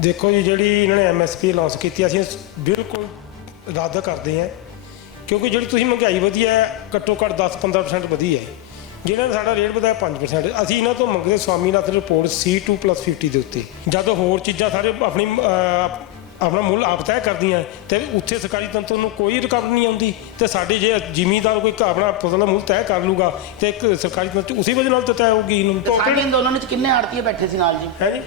ਦੇਖੋ ਜੀ ਜਿਹੜੀ ਇਹਨਾਂ ਨੇ ਐਮਐਸਪੀ ਲਾਂਚ ਕੀਤੀ ਅਸੀਂ ਬਿਲਕੁਲ ਰੱਦ ਕਰਦੇ ਹਾਂ ਕਿਉਂਕਿ ਜਿਹੜੀ ਤੁਸੀਂ ਮਹਿੰਗਾਈ ਵਧੀ ਹੈ ਘੱਟੋ ਘੱਟ 10-15% ਵਧੀ ਹੈ। ਜਿਹੜਾ ਨੇ ਸਾਡਾ ਰੇਟ ਵਧਾਇਆ 5% ਅਸੀਂ ਇਹਨਾਂ ਤੋਂ ਮੰਗਦੇ ਸਵਾਮੀਨਾਥਨ ਰਿਪੋਰਟ C2+50 ਦੇ ਉੱਤੇ। ਜਦ ਹੋਰ ਚੀਜ਼ਾਂ ਸਾਰੇ ਆਪਣੀ ਆਪਣਾ ਮੁੱਲ ਆਪ ਤੈਅ ਕਰਦੀਆਂ ਤੇ ਉੱਥੇ ਸਰਕਾਰੀ ਤੰਤਰ ਨੂੰ ਕੋਈ ਰੁਕਾਵਟ ਨਹੀਂ ਆਉਂਦੀ ਤੇ ਸਾਡੇ ਜੇ ਜ਼ਿਮੀਂਦਾਰ ਕੋਈ ਆਪਣਾ ਫਸਲ ਦਾ ਮੁੱਲ ਤੈਅ ਕਰ ਲੂਗਾ ਤੇ ਇੱਕ ਸਰਕਾਰੀ ਤੰਤਰ ਉਸੇ ਵਜ੍ਹਾ ਨਾਲ ਤੈਅ ਹੋਊਗੀ। ਇਹਨੂੰ ਕਿਸਾਨੀ ਅੰਦੋਲਨ ਵਿੱਚ ਕਿੰਨੇ ਆੜਤੀਏ ਬੈਠੇ ਸੀ ਨਾਲ ਜੀ? ਹੈ ਜੀ?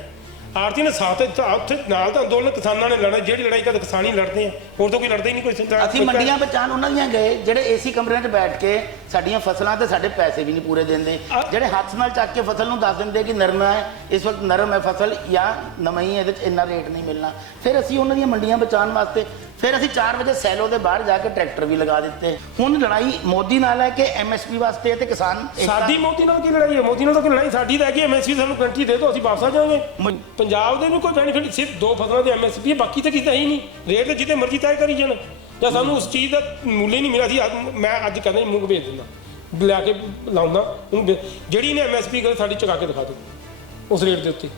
ਆਰਤੀ ਨੇ ਸਾਥ ਉੱਥੇ ਨਾਲ ਤਾਂ ਅੰਦੋਲਨ ਕਿਸਾਨਾਂ ਨੇ ਲੜਨਾ ਜਿਹੜੀ ਲੜਾਈ ਕਦੇ ਕਿਸਾਨ ਹੀ ਲੜਦੇ ਆ ਹੋਰ ਤਾਂ ਕੋਈ ਲੜਦਾ ਹੀ ਨਹੀਂ ਕੋਈ ਸਰਕਾਰ ਅਸੀਂ ਮੰਡੀਆਂ ਬਚਾਉਣ ਉਹਨਾਂ ਦੀਆਂ ਗਏ ਜਿਹੜੇ ਏਸੀ ਕਮਰਿਆਂ 'ਚ ਬੈਠ ਕੇ ਸਾਡੀਆਂ ਫਸਲਾਂ ਤੇ ਸਾਡੇ ਪੈਸੇ ਵੀ ਨਹੀਂ ਪੂਰੇ ਦਿੰਦੇ। ਜਿਹੜੇ ਹੱਥ ਨਾਲ ਚੱਕ ਕੇ ਫਸਲ ਨੂੰ ਦੱਸ ਦਿੰਦੇ ਕਿ ਨਰਮ ਹੈ ਇਸ ਵਕਤ ਨਰਮ ਹੈ ਫਸਲ ਜਾਂ ਨਮਈ ਇਹਦੇ 'ਚ ਇੰਨਾ ਰੇਟ ਨਹੀਂ ਮਿਲਣਾ। ਫਿਰ ਅਸੀਂ ਉਹਨਾਂ ਦੀਆਂ ਮੰਡੀਆਂ ਬਚਾਉਣ ਵਾਸਤੇ ਫਿਰ ਅਸੀਂ 4 ਵਜੇ ਸੈਲੋ ਦੇ ਬਾਹਰ ਜਾ ਕੇ ਟਰੈਕਟਰ ਵੀ ਲਗਾ ਦਿੱਤੇ। ਹੁਣ ਲੜਾਈ ਮੋਦੀ ਨਾਲ ਹੈ ਕਿ ਐਮਐਸਪੀ ਵਾਸਤੇ ਹੈ ਤੇ ਕਿਸਾਨ ਸਾਡੀ ਮੋਦੀ ਨਾਲ ਕੀ ਲੜਾਈ ਹੈ? ਮੋਦੀ ਨਾਲ ਤਾਂ ਕੋਈ ਲੜਾਈ ਸਾਡੀ ਤਾਂ ਹੈਗੀ ਐਮਐਸਪੀ ਸਾਨੂੰ ਗਰੰਟੀ ਦੇ ਦਿਓ ਅਸੀਂ ਵਾਪਸ ਆ ਜਾਵਾਂਗੇ। ਪੰਜਾਬ ਦੇ ਨੂੰ ਕੋਈ ਬੈਨੀਫਿਟ ਸਿਰਫ ਦੋ ਫਸਲਾਂ ਦੀ ਐਮਐਸਪੀ ਹੈ ਬਾਕੀ ਤਾਂ ਕਿਸੇ ਦਾ ਹੀ ਨਹੀਂ। ਰੇਟ ਤਾਂ ਜਿੱਤੇ ਮਰਜ਼ੀ ਤੈਅ ਕਰੀ ਜਾਣ। ਜਾਂ ਸਾਨੂੰ ਉਸ ਚੀਜ਼ ਦਾ ਮੁੱਲ ਹੀ ਨਹੀਂ ਮਿਲਿਆ। ਸੀ ਮੈਂ ਅੱਜ ਕਹਿੰਦਾ ਮੂੰਹ ਵੇਚ ਦਿੰਦਾ। ਲਿਆ ਕੇ ਲਾਉਂਦਾ। ਜਿਹੜੀ ਨੇ ਐਮਐਸਪੀ ਕਰੇ ਸਾਡੀ ਚੁਕਾ ਕੇ ਦਿਖਾ ਦਿਓ। ਉਸ ਰੇਟ ਦੇ ਉੱਤੇ।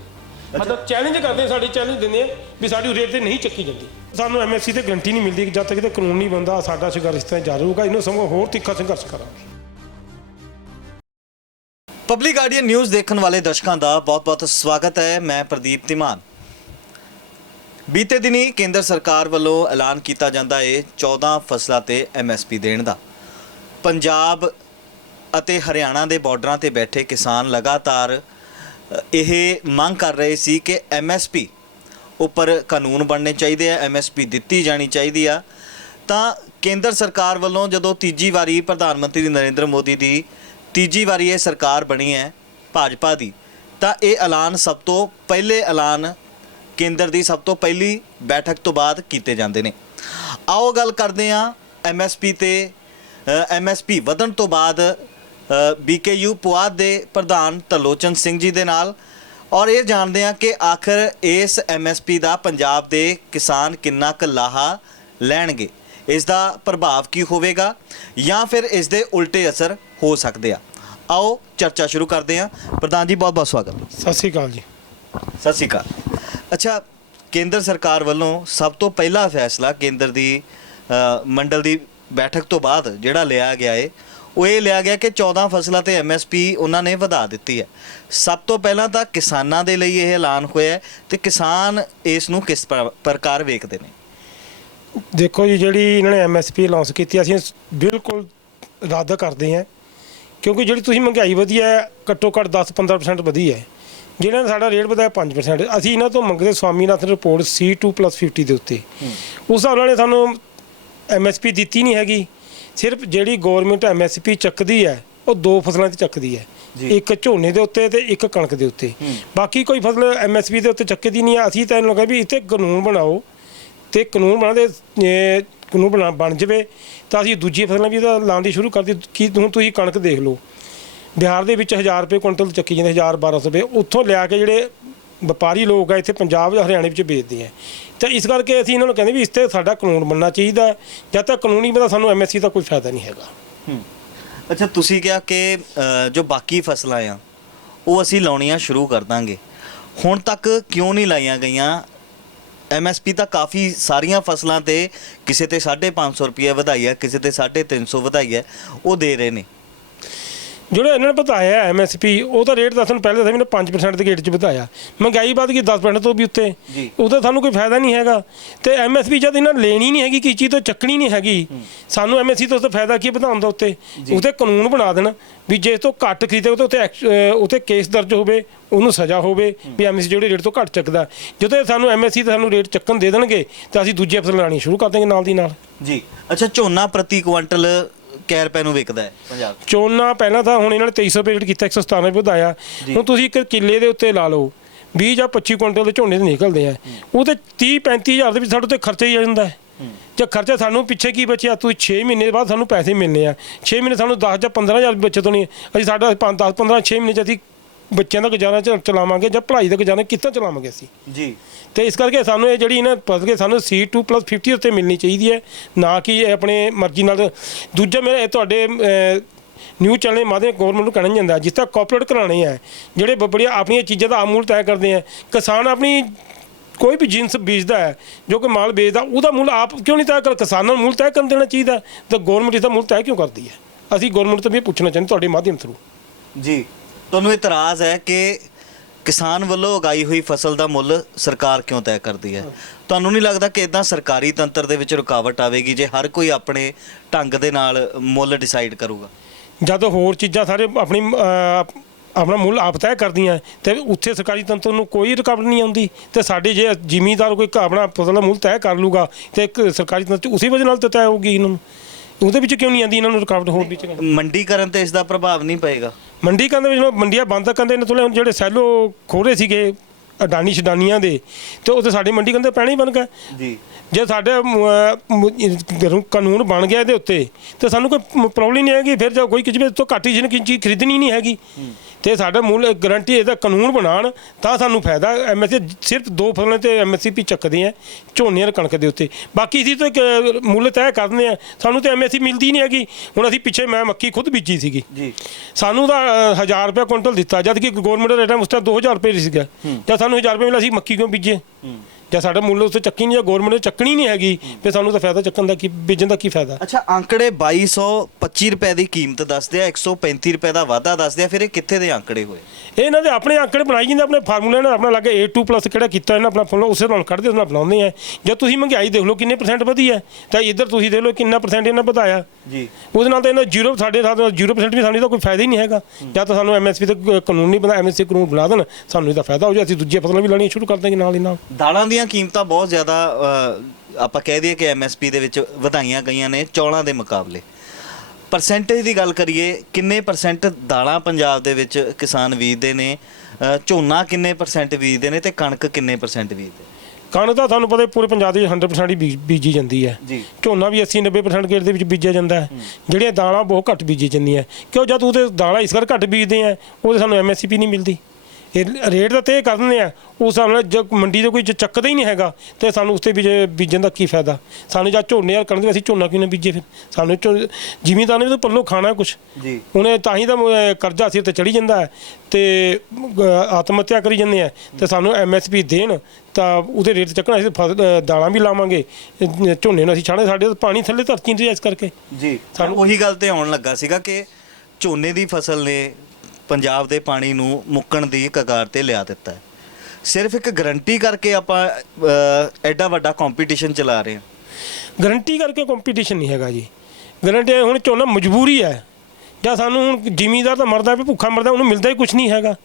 ਮਤਲਬ ਚੈਲੰਜ ਕਰਦੇ ਆ, ਸਾਡੀ ਚੈਲੰਜ ਦਿੰਦੇ ਆ ਵੀ ਸਾਡੀ ਰੇਟ ਤੇ ਨਹੀਂ ਚੱਕੀ ਜਾਂਦੀ। ਸਾਨੂੰ ਐਮਐਸਪੀ ਤੇ ਗਰੰਟੀ ਨਹੀਂ ਮਿਲਦੀ ਕਿ ਜਦ ਤੱਕ ਤੇ ਕਾਨੂੰਨ ਨਹੀਂ ਬੰਦਾ ਸਾਡਾ ਸੰਘਰਸ਼ ਤਰ੍ਹਾਂ ਜਾਰੀ ਰਹੂਗਾ। ਇਹਨੂੰ ਸਗੋਂ ਹੋਰ ਤਿੱਖਾ ਸੰਘਰਸ਼ ਕਰਾਂਗੇ। ਪਬਲਿਕ ਗਾਰਡੀਅਨ ਨਿਊਜ਼ ਦੇਖਣ ਵਾਲੇ ਦਰਸ਼ਕਾਂ ਦਾ ਬਹੁਤ-ਬਹੁਤ ਸਵਾਗਤ ਹੈ। ਮੈਂ ਪ੍ਰਦੀਪ ਧੀਮਾਨ। ਬੀਤੇ ਦਿਨੀ ਕੇਂਦਰ ਸਰਕਾਰ ਵੱਲੋਂ ਐਲਾਨ ਕੀਤਾ ਜਾਂਦਾ ਹੈ 14 ਫਸਲਾਂ ਤੇ ਐਮਐਸਪੀ ਦੇਣ ਦਾ। ਪੰਜਾਬ ਅਤੇ ਹਰਿਆਣਾ ਦੇ ਬਾਰਡਰਾਂ ਤੇ ਬੈਠੇ ਕਿਸਾਨ ਲਗਾਤਾਰ ਇਹ ਮੰਗ ਕਰ ਰਹੇ ਸੀ ਕਿ ਐਮਐਸਪੀ ਉੱਪਰ ਕਾਨੂੰਨ ਬਣਨੇ ਚਾਹੀਦੇ ਆ ਐਮਐਸਪੀ ਦਿੱਤੀ ਜਾਣੀ ਚਾਹੀਦੀ ਆ। ਤਾਂ ਕੇਂਦਰ ਸਰਕਾਰ ਵੱਲੋਂ ਜਦੋਂ ਤੀਜੀ ਵਾਰੀ ਪ੍ਰਧਾਨ ਮੰਤਰੀ ਨਰਿੰਦਰ ਮੋਦੀ ਦੀ ਤੀਜੀ ਵਾਰੀ ਇਹ ਸਰਕਾਰ ਬਣੀ ਹੈ ਭਾਜਪਾ ਦੀ, ਤਾਂ ਇਹ ਐਲਾਨ ਸਭ ਤੋਂ ਪਹਿਲੇ ਐਲਾਨ ਕੇਂਦਰ ਦੀ ਸਭ ਤੋਂ ਪਹਿਲੀ ਬੈਠਕ ਤੋਂ ਬਾਅਦ ਕੀਤੇ ਜਾਂਦੇ ਨੇ। ਆਓ ਗੱਲ ਕਰਦੇ ਹਾਂ ਐਮਐਸਪੀ ਤੇ ਐਮਐਸਪੀ ਵਧਣ ਤੋਂ ਬਾਅਦ ਬੀਕੇਯੂ ਪੁਆਧ ਦੇ ਪ੍ਰਧਾਨ ਤਰਲੋਚਨ ਸਿੰਘ ਜੀ ਦੇ ਨਾਲ। ਔਰ ਇਹ ਜਾਣਦੇ ਹਾਂ ਕਿ ਆਖਰ ਇਸ ਐਮਐਸਪੀ ਦਾ ਪੰਜਾਬ ਦੇ ਕਿਸਾਨ ਕਿੰਨਾ ਕੁ ਲਾਹਾ ਲੈਣਗੇ। ਇਸ ਦਾ ਪ੍ਰਭਾਵ ਕੀ ਹੋਵੇਗਾ ਜਾਂ ਫਿਰ ਇਸ ਦੇ ਉਲਟੇ ਅਸਰ ਹੋ ਸਕਦੇ ਆ। ਆਓ ਚਰਚਾ ਸ਼ੁਰੂ ਕਰਦੇ ਹਾਂ। ਪ੍ਰਧਾਨ ਜੀ ਬਹੁਤ ਬਹੁਤ ਸਵਾਗਤ। ਸਤਿ ਸ਼੍ਰੀ ਅਕਾਲ ਜੀ। ਸਤਿ ਸ਼੍ਰੀ ਅਕਾਲ। ਅੱਛਾ ਕੇਂਦਰ ਸਰਕਾਰ ਵੱਲੋਂ ਸਭ ਤੋਂ ਪਹਿਲਾ ਫੈਸਲਾ ਕੇਂਦਰ ਦੀ ਮੰਡਲ ਦੀ ਬੈਠਕ ਤੋਂ ਬਾਅਦ ਜਿਹੜਾ ਲਿਆ ਗਿਆ ਹੈ ਉਹ ਇਹ ਲਿਆ ਗਿਆ ਕਿ 14 ਫਸਲਾਂ ਤੇ ਐਮਐਸਪੀ ਉਹਨਾਂ ਨੇ ਵਧਾ ਦਿੱਤੀ ਹੈ। ਸਭ ਤੋਂ ਪਹਿਲਾਂ ਤਾਂ ਕਿਸਾਨਾਂ ਦੇ ਲਈ ਇਹ ਐਲਾਨ ਹੋਇਆ ਤੇ ਕਿਸਾਨ ਇਸ ਨੂੰ ਕਿਸ ਪ੍ਰ- ਪ੍ਰਕਾਰ ਵੇਖਦੇ ਨੇ? ਦੇਖੋ ਜੀ ਜਿਹੜੀ ਇਹਨਾਂ ਨੇ ਐਮਐਸਪੀ ਲਾਂਚ ਕੀਤੀ ਅਸੀਂ ਬਿਲਕੁਲ ਰੱਦ ਕਰਦੇ ਹਾਂ। ਕਿਉਂਕਿ ਜਿਹੜੀ ਤੁਸੀਂ ਮਹਿੰਗਾਈ ਵਧੀ ਹੈ ਘੱਟੋ ਘੱਟ 10-15% ਵਧੀ ਹੈ। ਜਿਹੜਾ ਸਾਡਾ ਰੇਟ ਵਧਾਇਆ 5% ਅਸੀਂ ਇਹਨਾਂ ਤੋਂ ਮੰਗਦੇ ਸਵਾਮੀਨਾਥਨ ਰਿਪੋਰਟ C2+50 ਦੇ ਉੱਤੇ। ਉਸ ਹਿਸਾਬ ਨਾਲ ਸਾਨੂੰ ਐਮਐਸਪੀ ਦਿੱਤੀ ਨਹੀਂ ਹੈਗੀ। ਸਿਰਫ ਜਿਹੜੀ ਗਵਰਨਮੈਂਟ ਐਮਐਸਪੀ ਚੱਕਦੀ ਹੈ ਉਹ ਦੋ ਫਸਲਾਂ ਤੇ ਚੱਕਦੀ ਹੈ। ਇੱਕ ਝੋਨੇ ਦੇ ਉੱਤੇ ਤੇ ਇੱਕ ਕਣਕ ਦੇ ਉੱਤੇ। ਬਾਕੀ ਕੋਈ ਫਸਲ ਐਮਐਸਪੀ ਦੇ ਉੱਤੇ ਚੱਕਦੀ ਨਹੀਂ ਹੈ। ਅਸੀਂ ਤਾਂ ਇਹਨੂੰ ਕਹਿੰਦੇ ਵੀ ਇੱਥੇ ਕਾਨੂੰਨ ਬਣਾਓ ਤੇ ਕਾਨੂੰਨ ਬਣਾਦੇ ਕਾਨੂੰਨ ਬਣਾ ਬਣ ਜਵੇ ਤਾਂ ਅਸੀਂ ਦੂਜੀ ਫਸਲਾਂ ਵੀ ਇਹਦਾ ਲਾਉਣ ਦੀ ਸ਼ੁਰੂ ਕਰ ਦਿੱਤੀ ਕੀ ਹੁਣ ਤੁਸੀਂ ਕਣਕ ਦੇਖ ਲਓ। ਬਿਹਾਰ ਦੇ ਵਿੱਚ 1000 ਰੁਪਏ ਕੁਇੰਟਲ ਚੱਕੀ ਜਾਂਦੇ 1000 1200 ਰੁਪਏ। ਉੱਥੋਂ ਲਿਆ ਕੇ ਜਿਹੜੇ ਵਪਾਰੀ ਲੋਕ ਆ ਇੱਥੇ ਪੰਜਾਬ ਜਾਂ ਹਰਿਆਣੇ ਵਿੱਚ ਵੇਚਦੇ ਆ। ਤਾਂ ਇਸ ਕਰਕੇ ਅਸੀਂ ਇਹਨਾਂ ਨੂੰ ਕਹਿੰਦੇ ਵੀ ਇਸ ਤੇ ਸਾਡਾ ਕਾਨੂੰਨ ਬਣਨਾ ਚਾਹੀਦਾ ਹੈ। ਜਦ ਤੱਕ ਕਾਨੂੰਨ ਨਹੀਂ ਬਣਦਾ ਸਾਨੂੰ ਐਮਐਸਸੀ ਦਾ ਕੋਈ ਫਾਇਦਾ ਨਹੀਂ ਹੈਗਾ। ਅੱਛਾ ਤੁਸੀਂ ਕਿਹਾ ਕਿ ਅ, ਜੋ ਬਾਕੀ ਫਸਲਾਂ ਆ ਉਹ ਅਸੀਂ ਲਾਉਣੀਆਂ ਸ਼ੁਰੂ ਕਰ ਦਾਂਗੇ। ਹੁਣ ਤੱਕ ਕਿਉਂ ਨਹੀਂ ਲਾਈਆਂ ਗਈਆਂ? ਐਮਐਸਪੀ ਤਾਂ ਕਾਫੀ ਸਾਰੀਆਂ ਫਸਲਾਂ ਤੇ ਕਿਸੇ ਤੇ 550 ਰੁਪਏ ਵਧਾਈ ਹੈ ਕਿਸੇ ਤੇ 350 ਵਧਾਈ ਹੈ ਉਹ ਦੇ ਰਹੇ ਨੇ। ਜਿਹੜਾ ਇਹਨਾਂ ਨੇ ਵਧਾਇਆ ਐਮਐਸਪੀ ਉਹ ਤਾਂ ਰੇਟ ਦੱਸਣ ਪਹਿਲੇ ਦੱਸਿਆ ਮੈਨੂੰ 5% ਦੇ ਗੇਟ 'ਚ ਵਧਾਇਆ। ਮਹਿੰਗਾਈ ਵੱਧ ਗਈ 10% ਤੋਂ ਵੀ ਉੱਤੇ। ਉਹਦਾ ਸਾਨੂੰ ਕੋਈ ਫਾਇਦਾ ਨਹੀਂ ਹੈਗਾ। ਤੇ ਐਮਐਸਪੀ ਜਦ ਇਹਨਾਂ ਲੈਣੀ ਨਹੀਂ ਹੈਗੀ ਚੀਜ਼ ਤੋਂ ਚੱਕਣੀ ਨਹੀਂ ਹੈਗੀ ਸਾਨੂੰ ਐਮਐਸਪੀ ਤੋਂ ਉਸ ਤੋਂ ਫਾਇਦਾ ਕੀ ਵਧਾਉਣ ਦਾ ਉੱਤੇ? ਉੱਤੇ ਕਾਨੂੰਨ ਬਣਾ ਦੇਣ ਵੀ ਜੇ ਇਸ ਤੋਂ ਘੱਟ ਖਰੀਦੇ ਉਹ ਅਹ ਉੱਤੇ ਕੇਸ ਦਰਜ ਹੋਵੇ ਉਹਨੂੰ ਸਜ਼ਾ ਹੋਵੇ ਵੀ ਐਮਐਸਪੀ ਜਿਹੜੇ ਰੇਟ ਤੋਂ ਘੱਟ ਚੱਕਦਾ। ਜਦੋਂ ਇਹ ਸਾਨੂੰ ਐਮਐਸਪੀ ਤੇ ਸਾਨੂੰ ਰੇਟ ਚੱਕਣ ਦੇ ਦੇਣਗੇ ਤਾਂ ਅਸੀਂ ਦੂਜੀ ਫਸਲ ਲਾਣੀ ਸ਼ੁਰੂ ਕਰ ਦੇਵਾਂਗੇ ਨਾਲ ਦੀ ਨਾਲ। ਜੀ। ਅੱਛਾ ਝੋਨਾ ਪ੍ਰਤੀ ਕੁਇੰਟਲ ਕੈ ਰੁਪਏ ਨੂੰ ਵਿਕਦਾ ਹੈ ਪੰਜਾਬ 'ਚ? ਚੋਨਾ ਪਹਿਲਾਂ ਤਾਂ ਹੁਣ ਇਹਨਾਂ ਨੇ 2300 ਰੁਪਏ ਰੇਟ ਕੀਤਾ 197 ਰੁਪਏ ਵਧਾਇਆ। ਹੁਣ ਤੁਸੀਂ ਇੱਕ ਕਿੱਲੇ ਦੇ ਉੱਤੇ ਲਾ ਲਓ 20 ਜਾਂ 25 ਕੁਇੰਟਲ ਦੇ ਝੋਨੇ ਦੇ ਨਿਕਲਦੇ ਆ। ਉਹ ਤੇ 30 35000 ਦੇ ਵਿੱਚ ਸਾਡੇ ਤੇ ਖਰਚਾ ਹੀ ਆ ਜਾਂਦਾ ਹੈ। ਜੇ ਖਰਚਾ ਸਾਨੂੰ ਪਿੱਛੇ ਕੀ ਬਚਿਆ ਤੁਸੀਂ 6 ਮਹੀਨੇ ਬਾਅਦ ਸਾਨੂੰ ਪੈਸੇ ਮਿਲਨੇ ਆ। 6 ਮਹੀਨੇ ਸਾਨੂੰ 10 ਜਾਂ 15000 ਬਚਤ ਹੋਣੀ ਹੈ। ਅਸੀਂ ਸਾਡਾ 5 10 15 6 ਮਹੀਨੇ ਚ ਅਸੀਂ ਬੱਚਿਆਂ ਦਾ ਗੁਜ਼ਾਰਾ ਚ- ਚਲਾਵਾਂਗੇ ਜਾਂ ਪੜ੍ਹਾਈ ਦਾ ਗੁਜ਼ਾਰਾ ਕਿੱਦਾਂ ਚਲਾਵਾਂਗੇ ਅਸੀਂ? ਜੀ। ਤੇ ਇਸ ਕਰਕੇ ਸਾਨੂੰ ਇਹ ਜਿਹੜੀ ਨਾ ਪਸ ਕੇ ਸਾਨੂੰ C2+50 ਉੱਤੇ ਮਿਲਣੀ ਚਾਹੀਦੀ ਹੈ ਨਾ ਕਿ ਇਹ ਆਪਣੇ ਮਰਜ਼ੀ ਨਾਲ। ਦੂਜਾ ਮੇਰੇ ਇਹ ਤੁਹਾਡੇ ਨਿਊ ਚੈਨਲ ਦੇ ਮਾਧਿਅਮ ਗਵਰਨਮੈਂਟ ਨੂੰ ਕਹਿਣਾ ਜਾਂਦਾ ਜਿਸ ਤਰ੍ਹਾਂ ਕਾਰਪੋਰੇਟ ਘਰਾਣੇ ਆ ਜਿਹੜੇ ਬੜੀਆਂ ਆਪਣੀਆਂ ਚੀਜ਼ਾਂ ਦਾ ਆਮੂਲ ਤੈਅ ਕਰਦੇ ਆ। ਕਿਸਾਨ ਆਪਣੀ ਕੋਈ ਵੀ ਜਿੰਸ ਬੀਜਦਾ ਹੈ ਜੋ ਕੋਈ ਮਾਲ ਵੇਚਦਾ ਉਹਦਾ ਮੁੱਲ ਆਪ ਕਿਉਂ ਨਹੀਂ ਤੈਅ ਕਰ ਕਿਸਾਨਾਂ ਨੂੰ ਮੁੱਲ ਤੈਅ ਕਰਨ ਦੇਣਾ ਚਾਹੀਦਾ ਤਾਂ ਗਵਰਨਮੈਂਟ ਇਹਦਾ ਮੁੱਲ ਤੈਅ ਕਿਉਂ ਕਰਦੀ ਹੈ? ਅਸੀਂ ਗਵਰਨਮੈਂਟ ਤੋਂ ਵੀ ਇਹ ਪੁੱਛਣਾ ਚਾਹੁੰਦੇ ਤੁਹਾਡੇ ਮਾਧਿਅਮ ਥਰੂ ਜੀ। ਤੁਹਾਨੂੰ ਇਤਰਾਜ਼ ਹੈ ਕਿ ਕਿਸਾਨ ਵੱਲੋਂ ਉਗਾਈ ਹੋਈ ਫਸਲ ਦਾ ਮੁੱਲ ਸਰਕਾਰ ਕਿਉਂ ਤੈਅ ਕਰਦੀ ਹੈ? ਤੁਹਾਨੂੰ ਨਹੀਂ ਲੱਗਦਾ ਕਿ ਇਦਾਂ ਸਰਕਾਰੀ ਤੰਤਰ ਦੇ ਵਿੱਚ ਰੁਕਾਵਟ ਆਵੇਗੀ ਜੇ ਹਰ ਕੋਈ ਆਪਣੇ ਢੰਗ ਦੇ ਨਾਲ ਮੁੱਲ ਡਿਸਾਈਡ ਕਰੂਗਾ? ਜਦ ਹੋਰ ਚੀਜ਼ਾਂ ਸਾਰੇ ਆਪਣੀ ਅਹ, ਆਪਣਾ ਮੁੱਲ ਆਪ ਤੈਅ ਕਰਦੀਆਂ ਤੇ ਉੱਥੇ ਸਰਕਾਰੀ ਤੰਤਰ ਨੂੰ ਕੋਈ ਰੁਕਾਵਟ ਨਹੀਂ ਆਉਂਦੀ ਤੇ ਸਾਡੇ ਜੇ ਜ਼ਿਮੀਂਦਾਰ ਕੋਈ ਆਪਣਾ ਫਸਲ ਦਾ ਮੁੱਲ ਤੈਅ ਕਰ ਲੂਗਾ ਤੇ ਇੱਕ ਸਰਕਾਰੀ ਤੰਤਰ ਉਸੇ ਵਜ੍ਹਾ ਨਾਲ ਤਾਂ ਤੈਅ ਹੋਊਗੀ ਇਹਨਾਂ ਨੂੰ। ਉਹਦੇ ਵਿੱਚ ਕਿਉਂ ਨਹੀਂ ਆਉਂਦੀ ਇਹਨਾਂ ਨੂੰ ਰੁਕਾਵਟ ਹੋਰ ਵਿੱਚ ਮੰਡੀਕਰਨ ਤੇ ਇਸ ਦਾ ਪ੍ਰਭਾਵ ਨਹੀਂ ਪਏਗਾ। ਮੰਡੀ ਕਹਿੰਦੇ ਵਿੱਚ ਮੰਡੀਆਂ ਬੰਦ ਕਰਦੇ ਨੇ ਥੋੜੇ ਹੁਣ ਜਿਹੜੇ ਸੈਲੋ ਖੋਰੇ ਸੀਗੇ ਅਡਾਨੀ ਛਡਾਨੀਆਂ ਦੇ ਤੇ ਉਹ ਤੇ ਸਾਡੇ ਮੰਡੀ ਕਹਿੰਦੇ ਪੈਣਾ ਹੀ ਬਣ ਗਿਆ। ਜੀ। ਜੇ ਸਾਡੇ ਕਾਨੂੰਨ ਬਣ ਗਿਆ ਇਹਦੇ ਉੱਤੇ ਤੇ ਸਾਨੂੰ ਕੋਈ ਪ੍ਰੋਬਲਮ ਨਹੀਂ ਹੈਗੀ ਫਿਰ ਜੇ ਕੋਈ ਕਿਸੇ ਤੋਂ ਘੱਟ ਹੀ ਕੋਈ ਚੀਜ਼ ਖਰੀਦਣੀ ਨਹੀਂ ਹੈਗੀ। ਤੇ ਸਾਡਾ ਮੂਲ ਗਾਰੰਟੀ ਇਹਦਾ ਕਾਨੂੰਨ ਬਣਾਉਣ ਤਾਂ ਸਾਨੂੰ ਫਾਇਦਾ। ਐਮਐਸਪੀ ਸਿਰਫ ਦੋ ਫਸਲਾਂ ਤੇ ਐਮਐਸਪੀ ਚੱਕਦੇ ਆ ਝੋਨੇ ਔਰ ਕਣਕ ਦੇ ਉੱਤੇ। ਬਾਕੀ ਅਸੀਂ ਤਾਂ ਇੱਕ ਮੁੱਲ ਤੈਅ ਕਰਦੇ ਆ। ਸਾਨੂੰ ਤੇ ਐਮਐਸਪੀ ਮਿਲਦੀ ਨਹੀਂ ਹੈਗੀ। ਹੁਣ ਅਸੀਂ ਪਿੱਛੇ ਮੈਂ ਮੱਕੀ ਖੁਦ ਬੀਜੀ ਸੀਗੀ। ਜੀ। ਸਾਨੂੰ ਤਾਂ 1000 ਰੁਪਏ ਕੁਇੰਟਲ ਦਿੱਤਾ ਜਦ ਕਿ ਗਵਰਨਮੈਂਟ ਦਾ ਰੇਟ ਉਸ ਟਾਈਮ 2000 ਰੁਪਏ ਸੀਗਾ। ਜਦ ਸਾਨੂੰ 1000 ਰੁਪਏ ਮਿਲਿਆ ਅਸੀਂ ਮੱਕੀ ਕਿਉਂ ਬੀਜੇ ਜਾਂ ਸਾਡਾ ਮੁੱਲ ਉਸ ਤੇ ਚੱਕੀ ਨਹੀਂ ਜਾਂ ਗਵਰਨਮੈਂਟ ਨੇ ਚੱਕਣੀ ਨਹੀਂ ਹੈਗੀ ਫਿਰ ਸਾਨੂੰ ਤਾਂ ਫਾਇਦਾ ਚੱਕਣ ਦਾ ਕੀ ਬੀਜਣ ਦਾ ਕੀ ਫਾਇਦਾ? ਅੱਛਾ ਅੰਕੜੇ 2225 ਰੁਪਏ ਦੀ ਕੀਮਤ ਦੱਸਦੇ ਆ 135 ਰੁਪਏ ਦਾ ਵਾਧਾ ਦੱਸਦੇ ਆ ਫਿਰ ਇਹ ਕਿੱਥੇ ਦੇ ਅੰਕੜੇ ਹੋਏ? ਇਹ ਇਹਨਾਂ ਦੇ ਆਪਣੇ ਆંકੜੇ ਬਣਾਈ ਜਾਂਦੇ ਆਪਣੇ ਫਾਰਮੂਲੇ ਨਾਲ ਆਪਣਾ ਲੱਗੇ A2+ ਕਿਹੜਾ ਕੀਤਾ ਇਹਨਾਂ ਆਪਣਾ ਫੋਲੋ ਉਸੇ ਨਾਲ ਕੱਢਦੇ ਉਹਨਾਂ ਬਣਾਉਂਦੇ ਆ। ਜੇ ਤੁਸੀਂ ਮਹਿੰਗਾਈ ਦੇਖ ਲਓ ਕਿੰਨੇ ਪਰਸੈਂਟ ਵਧੀ ਹੈ ਤਾਂ ਇੱਧਰ ਤੁਸੀਂ ਦੇਖ ਲਓ ਕਿੰਨਾ ਪਰਸੈਂਟ ਇਹਨਾਂ ਵਧਾਇਆ। ਜੀ। ਉਹਦੇ ਨਾਲ ਤਾਂ ਇਹਨਾਂ ਜ਼ੀਰੋ ਸਾਡੇ ਸਾਥ 0% ਵੀ ਸਾਨੂੰ ਤਾਂ ਕੋਈ ਫਾਇਦਾ ਹੀ ਨਹੀਂ ਹੈਗਾ। ਜਾਂ ਤਾਂ ਸਾਨੂੰ ਐਮਐਸਪੀ ਤੇ ਕਾਨੂੰਨ ਨਹੀਂ ਬਣਾ ਐਮਐਸਪੀ ਕਾਨੂੰਨ ਬਣਾ ਦੇਣ ਸਾਨੂੰ ਇਹਦਾ ਫਾਇਦਾ ਹੋ ਜਾ ਅਸੀਂ ਦੂਜੀਆਂ ਫਸਲਾਂ ਵੀ ਲਾਣੀਆਂ ਸ਼ੁਰੂ ਕਰ ਦਾਂਗੇ ਨਾਲ ਹੀ ਨਾਲ। ਦਾਲਾਂ ਦੀਆਂ ਕੀਮਤਾਂ ਬਹੁਤ ਜ਼ਿਆਦਾ ਅ, ਆਪਾਂ ਕਹਿ ਦਈਏ ਕਿ ਐਮਐਸਪੀ ਦੇ ਵਿੱਚ ਵਧਾਈਆਂ ਗਈਆਂ ਨੇ ਚੌਲਾਂ ਦੇ ਮੁਕਾਬਲੇ। ਪਰਸੈਂਟੇਜ ਦੀ ਗੱਲ ਕਰੀਏ ਕਿੰਨੇ ਪਰਸੈਂਟ ਦਾਲਾਂ ਪੰਜਾਬ ਦੇ ਵਿੱਚ ਕਿਸਾਨ ਬੀਜਦੇ ਨੇ? ਅ, ਝੋਨਾ ਕਿੰਨੇ ਪਰਸੈਂਟ ਬੀਜਦੇ ਨੇ ਤੇ ਕਣਕ ਕਿੰਨੇ ਪਰਸੈਂਟ ਬੀਜਦੇ ਕਣਕ ਤਾਂ ਤੁਹਾਨੂੰ ਪਤਾ ਹੀ ਪੂਰੇ ਪੰਜਾਬ ਦੇ ਵਿੱਚ 100% ਹੀ ਬੀਜ- ਬੀਜੀ ਜਾਂਦੀ ਹੈ। ਜੀ। ਝੋਨਾ ਵੀ 80 90% ਗੇੜ ਦੇ ਵਿੱਚ ਬੀਜਿਆ ਜਾਂਦਾ ਹੈ। ਜਿਹੜੀਆਂ ਦਾਲਾਂ ਬਹੁਤ ਘੱਟ ਬੀਜੀ ਜਾਂਦੀਆਂ ਕਿਉਂ? ਜਦ ਉਹਦੇ ਦਾਲਾਂ ਇਸ ਕਰਕੇ ਘੱਟ ਬੀਜਦੇ ਆ ਉਹਦੇ ਸਾਨੂੰ ਐਮਐਸਪੀ ਨਹੀਂ ਮਿਲਦੀ। ਇਹ ਰੇਟ ਤਾਂ ਤੈਅ ਕਰ ਦਿੰਦੇ ਆ। ਉਸ ਹਿਸਾਬ ਨਾਲ ਜੇ ਮੰਡੀ ਦੇ ਕੋਈ ਚੱਕਦਾ ਹੀ ਨਹੀਂ ਹੈਗਾ ਤੇ ਸਾਨੂੰ ਉਸ ਤੇ ਬੀਜ ਬੀਜਣ ਦਾ ਕੀ ਫਾਇਦਾ? ਸਾਨੂੰ ਜਾਂ ਝੋਨੇ ਯਾਰ ਕਣਕ ਦੇ ਅਸੀਂ ਝੋਨਾ ਕਿਉਂ ਨਾ ਬੀਜੇ ਫਿਰ? ਸਾਨੂੰ ਜ਼ਿਮੀਂਦਾਰ ਨੇ ਤਾਂ ਪੱਲੋਂ ਖਾਣਾ ਕੁਛ। ਜੀ। ਉਹਨੇ ਤਾਂ ਹੀ ਤਾਂ ਕਰਜ਼ਾ ਸਿਰ ਤੇ ਚੜੀ ਜਾਂਦਾ ਹੈ ਤੇ ਆਤਮ ਹੱਤਿਆ ਕਰੀ ਜਾਂਦੇ ਆ। ਤੇ ਸਾਨੂੰ ਐਮਐਸਪੀ ਦੇਣ ਤਾਂ ਉਹਦੇ ਰੇਟ ਚੱਕਣਾ ਅਸੀਂ ਦਾਲਾਂ ਵੀ ਲਾਵਾਂਗੇ। ਝੋਨੇ ਨੂੰ ਅਸੀਂ ਛਾਣੇ ਸਾਡੇ ਤਾਂ ਪਾਣੀ ਥੱਲੇ ਧਰਤੀ ਰਿਹਾ ਇਸ ਕਰਕੇ। ਜੀ। ਸਾਨੂੰ- ਉਹੀ ਗੱਲ ਤੇ ਆਉਣ ਲੱਗਾ ਸੀਗਾ ਕਿ ਝੋਨੇ ਦੀ ਫਸਲ ਨੇ ਪੰਜਾਬ ਦੇ ਪਾਣੀ ਨੂੰ ਮੁੱਕਣ ਦੀ ਕਗਾਰ ਤੇ ਲਿਆ ਦਿੱਤਾ ਹੈ। ਸਿਰਫ ਇੱਕ ਗਰੰਟੀ ਕਰਕੇ ਆਪਾਂ ਐਡਾ ਵੱਡਾ ਕੰਪੀਟੀਸ਼ਨ ਚਲਾ ਰਹੇ ਹਾਂ। ਗਰੰਟੀ ਕਰਕੇ ਕੰਪੀਟੀਸ਼ਨ ਨਹੀਂ ਹੈਗਾ ਜੀ। ਗਰੰਟੀ ਹੁਣ ਝੋਨਾ ਮਜਬੂਰੀ ਹੈ। ਜਾਂ ਸਾਨੂੰ ਹੁਣ ਜ਼ਿਮੀਦਾਰ ਤਾਂ ਮਰਦਾ ਵੀ ਭੁੱਖਾ ਮਰਦਾ, ਉਹਨੂੰ ਮਿਲਦਾ ਹੀ ਕੁਝ ਨਹੀਂ ਹੈਗਾ।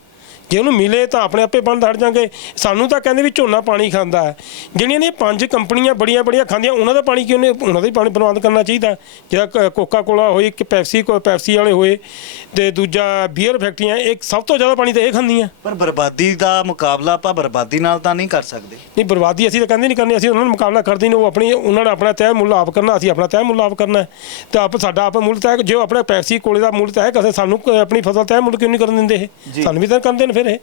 ਜੇ ਉਹਨੂੰ ਮਿਲੇ ਤਾਂ ਆਪਣੇ ਆਪੇ ਬੰਦ ਹਟ ਜਾਣਗੇ। ਸਾਨੂੰ ਤਾਂ ਕਹਿੰਦੇ ਵੀ ਝੋਨਾ ਪਾਣੀ ਖਾਂਦਾ ਹੈ। ਜਿਹੜੀਆਂ ਨੇ ਪੰਜ ਕੰਪਨੀਆਂ ਬੜੀਆਂ ਬੜੀਆਂ ਖਾਂਦੀਆਂ ਉਹਨਾਂ ਦਾ ਪਾਣੀ ਕਿਉਂ ਨਹੀਂ ਉਹਨਾਂ ਦਾ ਹੀ ਪਾਣੀ ਬਰਬਾਦ ਕਰਨਾ ਚਾਹੀਦਾ। ਜਿਹੜਾ ਕੋਕਾ ਕੋਲਾ ਹੋਏ ਕਿ ਪੈਪਸੀ ਕੋ ਪੈਪਸੀ ਵਾਲੇ ਹੋਏ ਤੇ ਦੂਜਾ ਬੀਅਰ ਫੈਕਟਰੀਆਂ ਇਹ ਸਭ ਤੋਂ ਜ਼ਿਆਦਾ ਪਾਣੀ ਤਾਂ ਇਹ ਖਾਂਦੀਆਂ। ਪਰ ਬਰਬਾਦੀ ਦਾ ਮੁਕਾਬਲਾ ਆਪਾਂ ਬਰਬਾਦੀ ਨਾਲ ਤਾਂ ਨਹੀਂ ਕਰ ਸਕਦੇ। ਨਹੀਂ ਬਰਬਾਦੀ ਅਸੀਂ ਤਾਂ ਕਹਿੰਦੇ ਨਹੀਂ ਕਰਨੀ ਅਸੀਂ ਉਹਨਾਂ ਨਾਲ ਮੁਕਾਬਲਾ ਕਰਦੇ ਨਹੀਂ ਉਹ ਆਪਣੀ ਉਹਨਾਂ ਨੇ ਆਪਣਾ ਤੈਅ ਮੁੱਲ ਆਪ ਕਰਨਾ ਅਸੀਂ ਆਪਣਾ ਤੈਅ ਮੁੱਲ ਆਪ ਕਰਨਾ। ਤੇ ਆਪ ਸਾਡਾ ਆਪ ਮੁੱਲ ਤੈਅ ਜੇ ਆਪਣਾ ਪੈਪਸੀ ਕੋਲੇ ਦਾ ਮੁੱਲ ਤੈਅ ਕਰਦੇ ਸਾਨੂੰ ਆਪਣੀ ਫਸਲ ਤੈਅ ਮੁੱਲ ਕਿਉਂ ਨਹੀਂ ਕਰਨ ਦਿੰਦੇ। ਇਹ? ਸਾਨੂੰ ਵੀ ਤਾਂ ਕਰਦੇ ਨੇ ਫਿਰ ਇਹ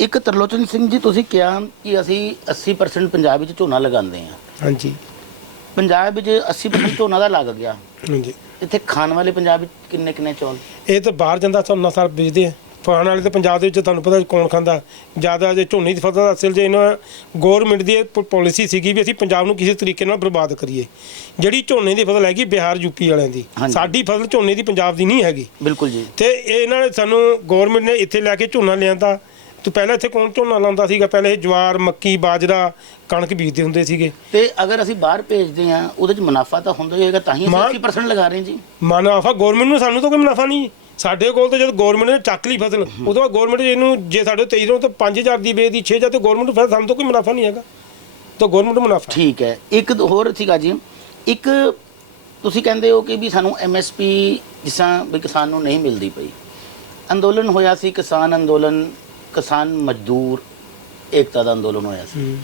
ਇੱਕ ਤਰਲੋਚਨ ਸਿੰਘ ਜੀ ਤੁਸੀਂ ਕਿਹਾ ਕਿ ਅਸੀਂ 80% ਪੰਜਾਬ ਵਿੱਚ ਝੋਨਾ ਲਗਾਉਂਦੇ ਹਾਂ। ਹਾਂਜੀ। ਪੰਜਾਬ ਵਿੱਚ 80% ਝੋਨਾ ਦਾ ਲੱਗ ਗਿਆ। ਹਾਂਜੀ। ਇੱਥੇ ਖਾਣ ਵਾਲੇ ਪੰਜਾਬ ਵਿੱਚ ਕਿੰਨੇ ਕਿੰਨੇ ਚੌਲ? ਇਹ ਤਾਂ ਬਾਹਰ ਜਾਂਦਾ ਝੋਨਾ ਸਾਰ ਵੇਚਦੇ ਆ। ਖਾਣ ਵਾਲੇ ਤਾਂ ਪੰਜਾਬ ਦੇ ਵਿੱਚ ਤੁਹਾਨੂੰ ਪਤਾ ਕੌਣ ਖਾਂਦਾ। ਜ਼ਿਆਦਾ ਜੇ ਝੋਨੇ ਦੀ ਫਸਲ ਅਸਲ ਜੇ ਇਹਨਾਂ ਗਵਰਨਮੈਂਟ ਦੀ ਪਾਲਿਸੀ ਸੀਗੀ ਵੀ ਅਸੀਂ ਪੰਜਾਬ ਨੂੰ ਕਿਸੇ ਤਰੀਕੇ ਨਾਲ ਬਰਬਾਦ ਕਰੀਏ। ਜਿਹੜੀ ਝੋਨੇ ਦੀ ਫਸਲ ਹੈਗੀ ਬਿਹਾਰ ਯੂਪੀ ਵਾਲਿਆਂ ਦੀ। ਸਾਡੀ ਫਸਲ ਝੋਨੇ ਦੀ ਪੰਜਾਬ ਦੀ ਨਹੀਂ ਹੈਗੀ। ਬਿਲਕੁਲ ਜੀ। ਤੇ ਇਹ ਇਹਨਾਂ ਨੇ ਸਾਨੂੰ ਗਵਰਨਮੈਂਟ ਨੇ ਇੱਥੇ ਲੈ ਕੇ ਝੋਨਾ ਲਿਆਂਦਾ। ਤੂੰ ਪਹਿਲਾਂ ਇੱਥੇ ਕੌਣ ਝੋਨਾ ਲਾਉਂਦਾ ਸੀਗਾ? ਪਹਿਲੇ ਇਹ ਜਵਾਰ ਮੱਕੀ ਬਾਜਰਾ ਕਣਕ ਬੀਜਦੇ ਹੁੰਦੇ ਸੀਗੇ। ਤੇ ਅਗਰ ਅਸੀਂ ਬਾਹਰ ਭੇਜਦੇ ਹਾਂ ਉਹਦੇ 'ਚ ਮੁਨਾਫਾ ਤਾਂ ਹੁੰਦਾ ਹੀ ਹੋਏਗਾ ਤਾਂ ਹੀ ਮਾਂ- ਅਸੀਂ 80% ਲਗਾ ਰਹੇ ਜੀ। ਮੁਨਾਫਾ ਗਵਰਨਮੈਂਟ ਨੂੰ ਸਾਨੂੰ ਤਾਂ ਕੋਈ ਮੁਨਾਫਾ ਨਹੀਂ। ਸਾਡੇ ਕੋਲ ਤਾਂ ਜਦ ਗਵਰਨਮੈਂਟ ਨੇ ਚੱਕ ਲਈ ਫਸਲ ਉਦੋਂ ਬਾਅਦ ਗਵਰਨਮੈਂਟ ਇਹਨੂੰ ਜੇ ਸਾਡੇ 23 ਨੂੰ ਤਾਂ 5000 ਦੀ ਵੇਚਦੀ 6000 ਤੇ ਗਵਰਨਮੈਂਟ ਫਿਰ ਸਾਨੂੰ ਤਾਂ ਕੋਈ ਮੁਨਾਫਾ ਨਹੀਂ ਹੈਗਾ। ਤਾਂ ਗਵਰਨਮੈਂਟ ਨੂੰ ਮੁਨਾਫਾ। ਠੀਕ ਹੈ। ਇੱਕ ਹੋਰ ਸੀਗਾ ਜੀ ਇੱਕ ਤੁਸੀਂ ਕਹਿੰਦੇ ਹੋ ਕਿ ਵੀ ਸਾਨੂੰ ਐਮਐਸਪੀ ਜਿਸਾਂ ਵੀ ਕਿਸਾਨ ਨੂੰ ਨਹੀਂ ਮਿਲਦੀ ਪਈ। ਅੰਦੋਲਨ ਹੋਇਆ ਸੀ ਕਿਸਾਨ ਅੰਦੋਲਨ ਕਿਸਾਨ ਮਜ਼ਦੂਰ ਏਕਤਾ ਦਾ ਅੰਦੋਲਨ ਹੋਇਆ ਸੀ।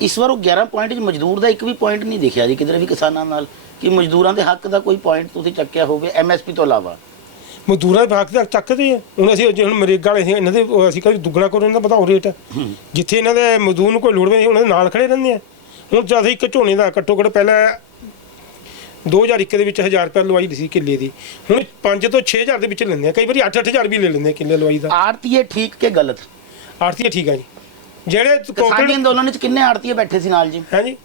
ਇਸ ਵਾਰ ਉਹ 11 ਪੁਆਇੰਟ 'ਚ ਮਜ਼ਦੂਰ ਦਾ ਇੱਕ ਵੀ ਪੁਆਇੰਟ ਨਹੀਂ ਦਿਖਿਆ ਜੀ ਕਿਧਰੇ ਵੀ ਕਿਸਾਨਾਂ ਨਾਲ ਕਿ ਮਜ਼ਦੂਰਾਂ ਦੇ ਹੱਕ ਦਾ ਕੋਈ ਪੁਆਇੰਟ ਤੁਸੀਂ ਚੱਕਿਆ ਹੋਵੇ ਐਮਐਸਪੀ ਤੋਂ ਇਲਾਵਾ। ਮਜ਼ਦੂਰਾਂ ਦੇ ਹੱਕ ਤੱਕ ਚੱਕਦੇ ਆ। ਹੁਣ ਅਸੀਂ ਜੇ ਹੁਣ ਮਰੇਗਾ ਵਾਲੇ ਸੀ ਇਹਨਾਂ ਦੇ ਉਹ ਅਸੀਂ ਕਹਿੰਦੇ ਦੁੱਗਣਾ ਕਰੋ ਇਹਨਾਂ ਦਾ ਬਤਾਓ ਰੇਟ ਜਿੱਥੇ ਇਹਨਾਂ ਦੇ ਮਜ਼ਦੂਰ ਨੂੰ ਕੋਈ ਲੋੜ ਨਹੀਂ ਉਹਨਾਂ ਦੇ ਨਾਲ ਖੜੇ ਰਹਿੰਦੇ ਆ। ਹੁਣ ਜਦ ਅਸੀਂ ਇੱਕ ਝੋਨੇ ਦਾ ਘੱਟੋ ਘੱਟ ਪਹਿਲਾਂ 2001 ਦੇ ਵਿੱਚ 1000 ਰੁਪਏ ਲਵਾਈ ਲਈ ਸੀ ਕਿੱਲੇ ਦੀ। ਹੁਣ 5 ਤੋਂ 6000 ਦੇ ਵਿੱਚ ਲੈਂਦੇ ਆ। ਕਈ ਵਾਰੀ 8-8000 ਵੀ ਲੈ ਲੈਂਦੇ ਆ ਕਿੱਲੇ ਲਵਾਈ ਦਾ। ਆਰਤੀਏ ਠੀਕ ਕਿ ਗਲਤ? ਆਰਤੀ ਠੀਕ ਆ ਜੀ। ਜਿਹੜੇ ਕਿਸਾਨੀ ਅੰਦੋਲਨ ਵਿੱਚ ਕਿੰਨੇ ਆੜਤੀਏ ਬੈਠੇ ਸੀ ਨਾਲ ਜੀ? ਹੈ ਜੀ?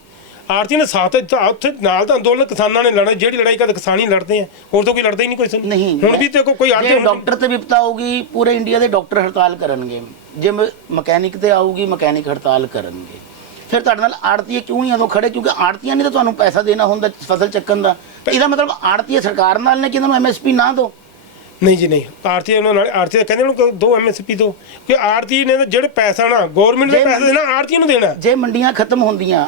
ਆਰਤੀ ਨੇ ਸਾਥ ਦਿੱਤਾ, ਉੱਥੇ ਨਾਲ ਤਾਂ ਅੰਦੋਲਨ ਕਿਸਾਨਾਂ ਨੇ ਲੜਨਾ ਜਿਹੜੀ ਲੜਾਈ ਕਦੇ ਕਿਸਾਨ ਹੀ ਲੜਦੇ ਆ ਹੋਰ ਤਾਂ ਕੋਈ ਲੜਦਾ ਹੀ ਨਹੀਂ ਕੋਈ। ਨਹੀਂ ਹੁਣ ਵੀ ਤੇ ਕੋਈ ਆਰਤੀ ਡਾਕਟਰ ਤੇ ਵਿਪਤਾ ਹੋਊਗੀ ਪੂਰੇ ਇੰਡੀਆ ਦੇ ਡਾਕਟਰ ਹੜਤਾਲ ਕਰਨਗੇ। ਜੇ ਮਕੈਨਿਕ ਤੇ ਆਊਗੀ ਮਕੈਨਿਕ ਹੜਤਾਲ ਕਰਨਗੇ। ਫਿਰ ਤੁਹਾਡੇ ਨਾਲ ਆੜਤੀਏ ਕਿਉਂ ਨਹੀਂ ਉਦੋਂ ਖੜੇ ਕਿਉਂਕਿ ਆੜਤੀਆਂ ਨੇ ਤਾਂ ਤੁਹਾਨੂੰ ਪੈਸਾ ਦੇਣਾ ਹੁੰਦਾ ਫਸਲ ਚੱਕਣ ਦਾ। ਇਹਦਾ ਮਤਲਬ ਆੜਤੀਏ ਸਰਕਾਰ ਨਾਲ ਨੇ ਕਿ ਇਹਨਾਂ ਨੂੰ ਐਮਐਸਪੀ ਨਾ ਦਿਓ? ਨਹੀਂ ਜੀ ਨਹੀਂ। ਆਰਤੀ ਉਹਨਾਂ ਨਾਲ ਆਰਤੀ ਕਹਿੰਦੇ ਉਹਨੂੰ ਦੋ ਐਮਐਸਪੀ ਦੋ। ਕਿ ਆਰਤੀ ਨੇ ਜਿਹੜੇ ਪੈਸਾ ਨਾ ਗਵਰਨਮੈਂਟ ਨੇ ਪੈਸਾ ਦੇਣਾ ਆਰਤੀ ਨੂੰ ਦੇਣਾ। ਜੇ ਮੰਡੀਆਂ ਖਤਮ ਹੁੰਦੀਆਂ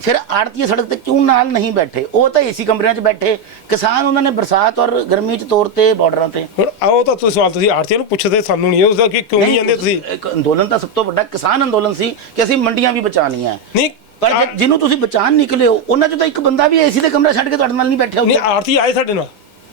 ਫਿਰ ਆੜਤੀਏ ਸੜਕ ਤੇ ਕਿਉਂ ਨਾਲ ਨਹੀਂ ਬੈਠੇ? ਉਹ ਤਾਂ ਏਸੀ ਕਮਰਿਆਂ 'ਚ ਬੈਠੇ। ਕਿਸਾਨ ਉਹਨਾਂ ਨੇ ਬਰਸਾਤ ਔਰ ਗਰਮੀ 'ਚ ਤੋਰਤੇ ਬਾਰਡਰਾਂ ਤੇ। ਹੁਣ ਆਓ ਤਾਂ ਤੁਸੀਂ ਸਵਾਲ ਤੁਸੀਂ ਆਰਤੀ ਨੂੰ ਪੁੱਛਦੇ ਸਾਨੂੰ ਨਹੀਂ ਉਸਦਾ ਕਿ ਕਿਉਂ ਨਹੀਂ ਜਾਂਦੇ ਤੁਸੀਂ? ਇੱਕ ਅੰਦੋਲਨ ਤਾਂ ਸਭ ਤੋਂ ਵੱਡਾ ਕਿਸਾਨ ਅੰਦੋਲਨ ਸੀ ਕਿ ਅਸੀਂ ਮੰਡੀਆਂ ਵੀ ਬਚਾਉਣੀਆਂ ਨਹੀਂ ਪਰ ਜੇ- ਜਿਹਨੂੰ ਤੁਸੀਂ ਬਚਾਣ ਨਿਕਲੇ ਹੋ ਉਹਨਾਂ 'ਚ ਤਾਂ ਇੱਕ ਬੰਦਾ ਵੀ ਏਸੀ ਦੇ ਕਮਰਾ ਛੱਡ ਕੇ ਤੁਹਾਡੇ ਨਾਲ ਨਹੀਂ ਬੈਠਿਆ ਨਹੀਂ ਆਰਤੀ ਆਏ ਸਾਡੇ ਨਾਲ।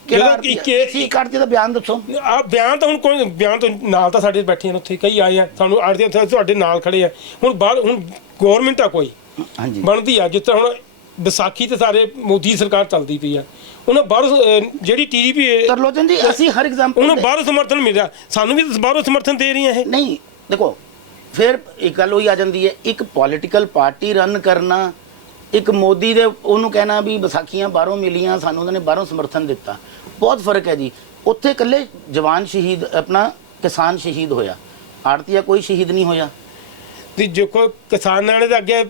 ਕਿਹੜਾ ਜਦੋਂ ਆੜਤੀ ਇੱਕ ਆੜਤੀ ਦਾ ਬਿਆਨ ਦੱਸੋ। ਆ ਬਿਆਨ ਤਾਂ ਹੁਣ ਕੋਈ ਬਿਆਨ ਤਾਂ ਨਾਲ ਤਾਂ ਸਾਡੇ ਬੈਠੇ ਨੇ ਉੱਥੇ ਕਈ ਆਏ ਆ। ਸਾਨੂੰ ਆੜਤੀ ਉੱਥੇ ਤੁਹਾਡੇ ਨਾਲ ਖੜੇ ਆ। ਹੁਣ ਬਾਹਰ ਹੁਣ ਗਵਰਨਮੈਂਟ ਆ ਕੋਈ। ਹਾਂਜੀ। ਬਣਦੀ ਆ ਜਿਸ ਤਰ੍ਹਾਂ ਹੁਣ ਵਿਸਾਖੀ ਤੇ ਸਾਰੇ ਮੋਦੀ ਸਰਕਾਰ ਚੱਲਦੀ ਪਈ ਆ। ਉਹਨਾਂ ਬਾਹਰੋਂ ਅਹ, ਜਿਹੜੀ ਟੀਡੀਪੀ ਤਰਲੋਚਨ ਜੀ ਅਸੀਂ ਹਰ ਐਗਜ਼ਾਮਪਲ ਉਹਨੂੰ ਬਾਹਰੋਂ ਸਮਰਥਨ ਮਿਲ ਰਿਹਾ ਸਾਨੂੰ ਵੀ ਤਾਂ ਬਾਹਰੋਂ ਸਮਰਥਨ ਦੇ ਰਹੀਆਂ ਇਹ। ਨਹੀਂ ਦੇਖੋ ਫਿਰ ਇੱਕ ਗੱਲ ਹੋਈ ਆ ਜਾਂਦੀ ਹੈ ਇੱਕ ਪੋਲੀਟੀਕਲ ਪਾਰਟੀ ਰਨ ਕਰਨਾ ਇੱਕ ਮੋਦੀ ਦੇ ਉਹਨੂੰ ਕਹਿਣਾ ਵੀ ਵਿਸਾਖੀਆਂ ਬਾਹਰੋਂ ਮਿਲੀਆਂ ਸਾਨੂੰ ਉਹਨਾਂ ਨੇ ਬਾਹਰੋਂ ਸਮਰਥਨ ਦਿੱਤਾ। ਬਹੁਤ ਫ਼ਰਕ ਹੈ ਜੀ। ਉੱਥੇ ਇਕੱਲੇ ਜਵਾਨ ਸ਼ਹੀਦ ਆਪਣਾ ਕਿਸਾਨ ਸ਼ਹੀਦ ਹੋਇਆ। ਆੜਤੀਆ ਕੋਈ ਸ਼ਹੀਦ ਨਹੀਂ ਹੋਇਆ। ਤੇ ਜੇ ਕੋਈ ਕਿਸਾਨਾਂ ਨੇ ਤਾਂ ਅੱਗੇ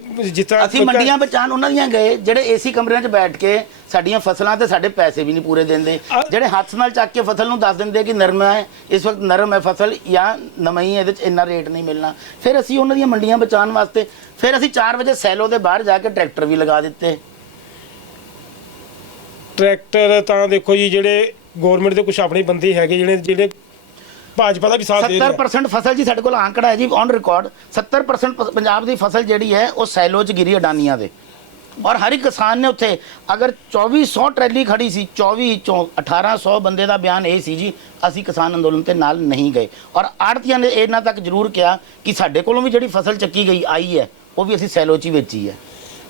ਤਰ੍ਹਾਂ ਅਸੀਂ ਮੰਡੀਆਂ ਬਚਾਉਣ ਉਹਨਾਂ ਦੀਆਂ ਗਏ ਜਿਹੜੇ ਏਸੀ ਕਮਰਿਆਂ 'ਚ ਬੈਠ ਕੇ ਸਾਡੀਆਂ ਫਸਲਾਂ ਤੇ ਸਾਡੇ ਪੈਸੇ ਵੀ ਨਹੀਂ ਪੂਰੇ ਦਿੰਦੇ। ਜਿਹੜੇ ਹੱਥ ਨਾਲ ਚੱਕ ਕੇ ਫਸਲ ਨੂੰ ਦੱਸ ਦਿੰਦੇ ਕਿ ਨਰਮ ਹੈ ਇਸ ਵਕਤ ਨਰਮ ਹੈ ਫਸਲ ਜਾਂ ਨਮਈ ਹੈ, ਇਹਦੇ 'ਚ ਇੰਨਾ ਰੇਟ ਨਹੀਂ ਮਿਲਣਾ। ਫਿਰ ਅਸੀਂ ਉਹਨਾਂ ਦੀਆਂ ਮੰਡੀਆਂ ਬਚਾਉਣ ਵਾਸਤੇ ਫਿਰ ਅਸੀਂ 4 ਵਜੇ ਸੈਲੋ ਦੇ ਬਾਹਰ ਜਾ ਕੇ ਟਰੈਕਟਰ ਵੀ ਲਗਾ ਦਿੱਤੇ। ਟਰੈਕਟਰ ਤਾਂ ਦੇਖੋ ਜੀ ਜਿਹੜੇ ਗਵਰਨਮੈਂਟ ਦੇ ਕੁਝ ਆਪਣੇ ਬੰਦੇ ਹੈਗੇ ਜਿਹੜੇ ਜਿਹੜੇ ਭਾਜਪਾ ਦਾ ਵੀ ਸਾਥ ਦੇ ਰਹੇ 70% ਫਸਲ ਜੀ ਸਾਡੇ ਕੋਲ ਆંકੜਾ ਹੈ ਜੀ ਔਨ ਰਿਕਾਰਡ 70% ਪ- ਪੰਜਾਬ ਦੀ ਫਸਲ ਜਿਹੜੀ ਹੈ, ਉਹ ਸੈਲੋ 'ਚ ਗਿਰੀ ਅਡਾਨੀਆਂ ਦੇ। ਔਰ ਹਰ ਇੱਕ ਕਿਸਾਨ ਨੇ ਉੱਥੇ, ਅਗਰ 2400 ਟਰੈਲੀ ਖੜੀ ਸੀ 24 ਚੋਂ 1800 ਬੰਦੇ ਦਾ ਬਿਆਨ ਇਹ ਸੀ ਜੀ, ਅਸੀਂ ਕਿਸਾਨ ਅੰਦੋਲਨ ਤੇ ਨਾਲ ਨਹੀਂ ਗਏ। ਔਰ ਆੜਤੀਆਂ ਨੇ ਇਹਨਾਂ ਤੱਕ ਜ਼ਰੂਰ ਕਿਹਾ ਕਿ ਸਾਡੇ ਕੋਲੋਂ ਵੀ ਜਿਹੜੀ ਫਸਲ ਚੱਕੀ ਗਈ, ਆਈ ਹੈ, ਉਹ ਵੀ ਅਸੀਂ ਸੈਲੋ 'ਚ ਹੀ ਵੇਚੀ ਹੈ।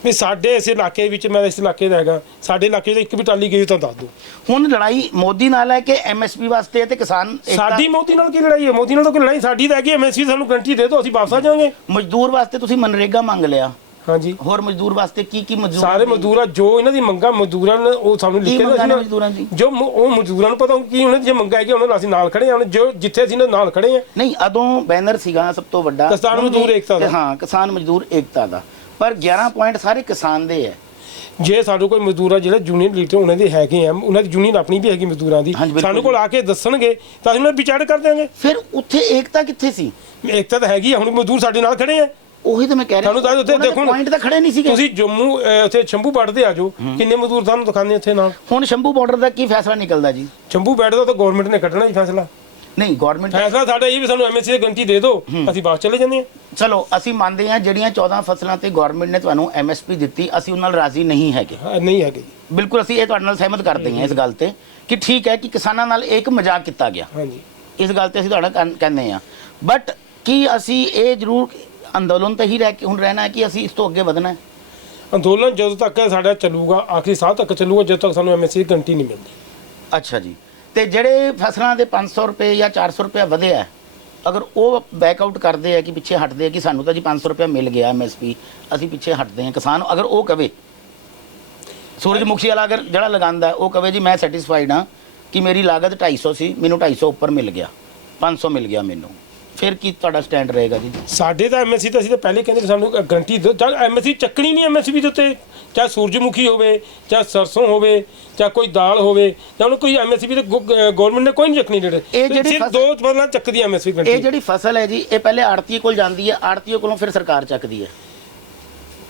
ਵੀ ਸਾਡੇ ਇਸ ਇਲਾਕੇ ਵਿੱਚ ਮੈਂ ਇਸ ਇਲਾਕੇ ਦਾ ਹੈਗਾ ਸਾਡੇ ਇਲਾਕੇ 'ਚ ਇੱਕ ਵੀ ਟਾਲੀ ਗਈ ਤਾਂ ਦੱਸ ਦਿਓ ਹੁਣ ਲੜਾਈ ਮੋਦੀ ਨਾਲ ਹੈ ਕਿ ਐਮਐਸਪੀ ਵਾਸਤੇ ਹੈ ਤੇ ਕਿਸਾਨ ਏਕਤਾ- ਸਾਡੀ ਮੋਦੀ ਨਾਲ ਕੀ ਲੜਾਈ ਹੈ? ਮੋਦੀ ਨਾਲ ਤਾਂ ਕੋਈ ਲੜਾਈ ਸਾਡੀ ਤਾਂ ਹੈਗੀ ਐਮਐਸਪੀ ਸਾਨੂੰ ਗਰੰਟੀ ਦੇ ਦਿਓ ਅਸੀਂ ਵਾਪਸ ਆ ਜਾਵਾਂਗੇ। ਮਜ਼ਦੂਰ ਵਾਸਤੇ ਤੁਸੀਂ ਮਨਰੇਗਾ ਮੰਗ ਲਿਆ। ਹਾਂਜੀ। ਹੋਰ ਮਜ਼ਦੂਰ ਵਾਸਤੇ ਕੀ ਕੀ ਮਜ਼ਦੂਰ ਸਾਰੇ ਮਜ਼ਦੂਰ ਆ ਜੋ ਇਹਨਾਂ ਦੀ ਮੰਗਾਂ ਮਜ਼ਦੂਰਾਂ ਨੇ ਉਹ ਸਾਨੂੰ ਕੀ ਲਿਖ ਕੇ ਮੰਗਾਂ ਨੇ ਮਜ਼ਦੂਰਾਂ ਦੀ? ਜੋ ਮ- ਉਹ ਮਜ਼ਦੂਰਾਂ ਨੂੰ ਪਤਾ ਕੀ ਉਹਨਾਂ ਦੀ ਜੇ ਮੰਗਾਂ ਹੈਗੀ ਉਹਨਾਂ ਨਾਲ ਅਸੀਂ ਨਾਲ ਖੜੇ ਹਾਂ ਜੋ ਜਿੱਥੇ ਅਸੀਂ ਇਹਨਾਂ ਨਾਲ ਖੜੇ ਹਾਂ। ਨਹੀਂ ਅਦੋਂ ਬੈਨਰ ਸੀਗਾ ਸਭ ਤੋਂ ਵੱਡਾ। ਕਿਸਾਨ ਮਜ਼ਦੂਰ ਏਕਤਾ ਦਾ। ਹਾਂ ਕਿਸਾਨ ਮਜ਼ਦੂਰ ਏਕਤਾ ਦਾ। ਪਰ 11 ਪੁਆਇੰਟ ਸਾਰੇ ਕਿਸਾਨ ਦੇ ਹੈ। ਜੇ ਸਾਡੇ ਕੋਈ ਮਜ਼ਦੂਰ ਆ ਜਿਹੜਾ ਜੂਨੀਅਰ ਲੀਡਰ ਉਹਨਾਂ ਦੇ ਹੈਗੇ ਆ ਉਹਨਾਂ ਦੀ ਯੂਨੀਅਨ ਆਪਣੀ ਵੀ ਹੈਗੀ ਮਜ਼ਦੂਰਾਂ ਦੀ। ਹਾਂਜੀ, ਬਿਲਕੁਲ। ਸਾਨੂੰ ਕੋਲ ਆ ਕੇ ਦੱਸਣਗੇ ਤਾਂ ਅਸੀਂ ਉਹਨਾਂ ਨੂੰ ਵਿਚਾਰ ਕਰ ਦਿਆਂਗੇ। ਫਿਰ ਉੱਥੇ ਏਕਤਾ ਕਿੱਥੇ ਸੀ? ਏਕਤਾ ਤਾਂ ਹੈਗੀ ਆ ਹੁਣ ਮਜ਼ਦੂਰ ਸਾਡੇ ਨਾਲ ਖੜੇ ਆ। ਉਹੀ ਤਾਂ ਮੈਂ ਕਹਿ ਰਿਹਾ ਤੁਹਾਨੂੰ ਤਾਂ ਉੱਥੇ ਦੇਖੋ ਪੁਆਇੰਟ ਤਾਂ ਖੜੇ ਨਹੀਂ ਸੀਗੇ। ਤੁਸੀਂ ਜੰਮੂ ਅਹ, ਉੱਥੇ ਸ਼ੰਭੂ ਵੱਢਦੇ ਆ ਜੋ ਕਿੰਨੇ ਮਜ਼ਦੂਰ ਤੁਹਾਨੂੰ ਦਿਖਾਉਂਦੇ ਉੱਥੇ ਨਾਲ? ਹੁਣ ਸ਼ੰਭੂ ਬਾਰਡਰ ਦਾ ਕੀ ਫੈਸਲਾ ਨਿਕਲਦਾ ਜੀ? ਸ਼ੰਭੂ ਬੈਠਦਾ ਤਾਂ ਗਵਰਨਮੈਂਟ ਨੇ ਕੱਢਣਾ ਜੀ ਫੈਸਲਾ। ਨਹੀਂ ਗਵਰਨਮੈਂਟ ਫੈਸਲਾ ਸਾਡਾ ਇਹ ਵੀ ਸਾਨੂੰ ਐਮਐਸਸੀ ਦੀ ਗਰੰਟੀ ਦੇ ਦਿਓ ਅਸੀਂ ਬਾਅਦ ਚਲੇ ਜਾਂਦੇ ਹਾਂ। ਚਲੋ ਅਸੀਂ ਮੰਨਦੇ ਹਾਂ ਜਿਹੜੀਆਂ 14 ਫਸਲਾਂ ਤੇ ਗਵਰਨਮੈਂਟ ਨੇ ਤੁਹਾਨੂੰ ਐਮਐਸਪੀ ਦਿੱਤੀ ਅਸੀਂ ਉਹਨਾਂ ਨਾਲ ਰਾਜ਼ੀ ਨਹੀਂ ਹੈਗੇ। ਹਾਂ, ਨਹੀਂ ਹੈਗੇ ਬਿਲਕੁਲ ਅਸੀਂ ਇਹ ਤੁਹਾਡੇ ਨਾਲ ਸਹਿਮਤ ਕਰਦੇ ਹਾਂ ਇਸ ਗੱਲ ਤੇ ਕਿ ਠੀਕ ਹੈ ਕਿ ਕਿਸਾਨਾਂ ਨਾਲ ਇੱਕ ਮਜ਼ਾਕ ਕੀਤਾ ਗਿਆ। ਹਾਂਜੀ। ਇਸ ਗੱਲ ਤੇ ਅਸੀਂ ਤੁਹਾਡਾ ਕਹਿੰ- ਕਹਿੰਦੇ ਆ ਬਟ ਕੀ ਅਸੀਂ ਇਹ ਜ਼ਰੂਰ ਅੰਦੋਲਨ ਤੇ ਹੀ ਰਹਿ ਕੇ ਹੁਣ ਰਹਿਣਾ ਹੈ ਕਿ ਅਸੀਂ ਇਸ ਤੋਂ ਅੱਗੇ ਵਧਣਾ ਹੈ? ਅੰਦੋਲਨ ਜਦੋਂ ਤੱਕ ਸਾਡਾ ਚੱਲੂਗਾ ਆਖਰੀ ਸਾਹ ਤੱਕ ਚੱਲੂਗਾ ਜਦੋਂ ਤੱਕ ਸਾਨੂੰ ਐਮਐਸਸੀ ਦੀ ਗਰੰਟੀ ਨਹੀਂ ਮਿਲਦੀ। ਅੱਛਾ ਜੀ। ਤੇ ਜਿਹੜੇ ਫਸਲਾਂ ਦੇ 500 ਰੁਪਏ ਜਾਂ 400 ਰੁਪਏ ਵਧਿਆ ਅਗਰ ਉਹ ਬੈਕ ਆਊਟ ਕਰਦੇ ਆ ਕਿ ਪਿੱਛੇ ਹਟਦੇ ਆ ਕਿ ਸਾਨੂੰ ਤਾਂ ਜੀ 500 ਰੁਪਏ ਮਿਲ ਗਿਆ ਐਮਐਸਪੀ ਅਸੀਂ ਪਿੱਛੇ ਹਟਦੇ ਹਾਂ ਕਿਸਾਨ, ਅਗਰ ਉਹ ਕਵੇ। ਸੂਰਜਮੁਖੀ ਵਾਲਾ ਅਗਰ ਜਿਹੜਾ ਲਗਾਉਂਦਾ, ਉਹ ਕਵੇ ਜੀ ਮੈਂ ਸੈਟੀਸਫਾਈਡ ਹਾਂ ਕਿ ਮੇਰੀ ਲਾਗਤ 250 ਸੀ ਮੈਨੂੰ 250 ਉੱਪਰ ਮਿਲ ਗਿਆ 500 ਮਿਲ ਗਿਆ ਮੈਨੂੰ। ਫਿਰ ਕੀ ਤੁਹਾਡਾ ਸਟੈਂਡ ਰਹੇਗਾ ਜੀ? ਸਾਡੇ ਤਾਂ ਐਮਐਸਸੀ ਤਾਂ ਅਸੀਂ ਤਾਂ ਪਹਿਲੇ ਕਹਿੰਦੇ ਸਾਨੂੰ ਗਰੰਟੀ ਦਿਓ। ਚਾਹੇ ਐਮਐਸਸੀ ਚੱਕਣੀ ਨਹੀਂ ਐਮਐਸਪੀ ਦੇ ਉੱਤੇ। ਚਾਹੇ ਸੂਰਜਮੁਖੀ ਹੋਵੇ ਚਾਹੇ ਸਰਸੋਂ ਹੋਵੇ ਚਾਹੇ ਕੋਈ ਦਾਲ ਹੋਵੇ ਜਾਂ ਹੁਣ ਕੋਈ ਐਮਐਸਪੀ ਤੇ ਗਵਰਨਮੈਂਟ ਨੇ ਕੋਈ ਨਹੀਂ ਚੱਕਣੀ ਜਿਹੜੇ। ਇਹ ਜਿਹੜੀ ਸਿਰਫ ਦੋ ਫਸਲਾਂ ਚੱਕਦੀ ਐਮਐਸਪੀ ਇਹ ਗਰੰਟੀ। ਜਿਹੜੀ ਫਸਲ ਹੈ ਜੀ ਇਹ ਪਹਿਲੇ ਆੜਤੀਏ ਕੋਲ ਜਾਂਦੀ ਹੈ ਆੜਤੀਏ ਕੋਲੋਂ ਫਿਰ ਸਰਕਾਰ ਚੱਕਦੀ ਹੈ।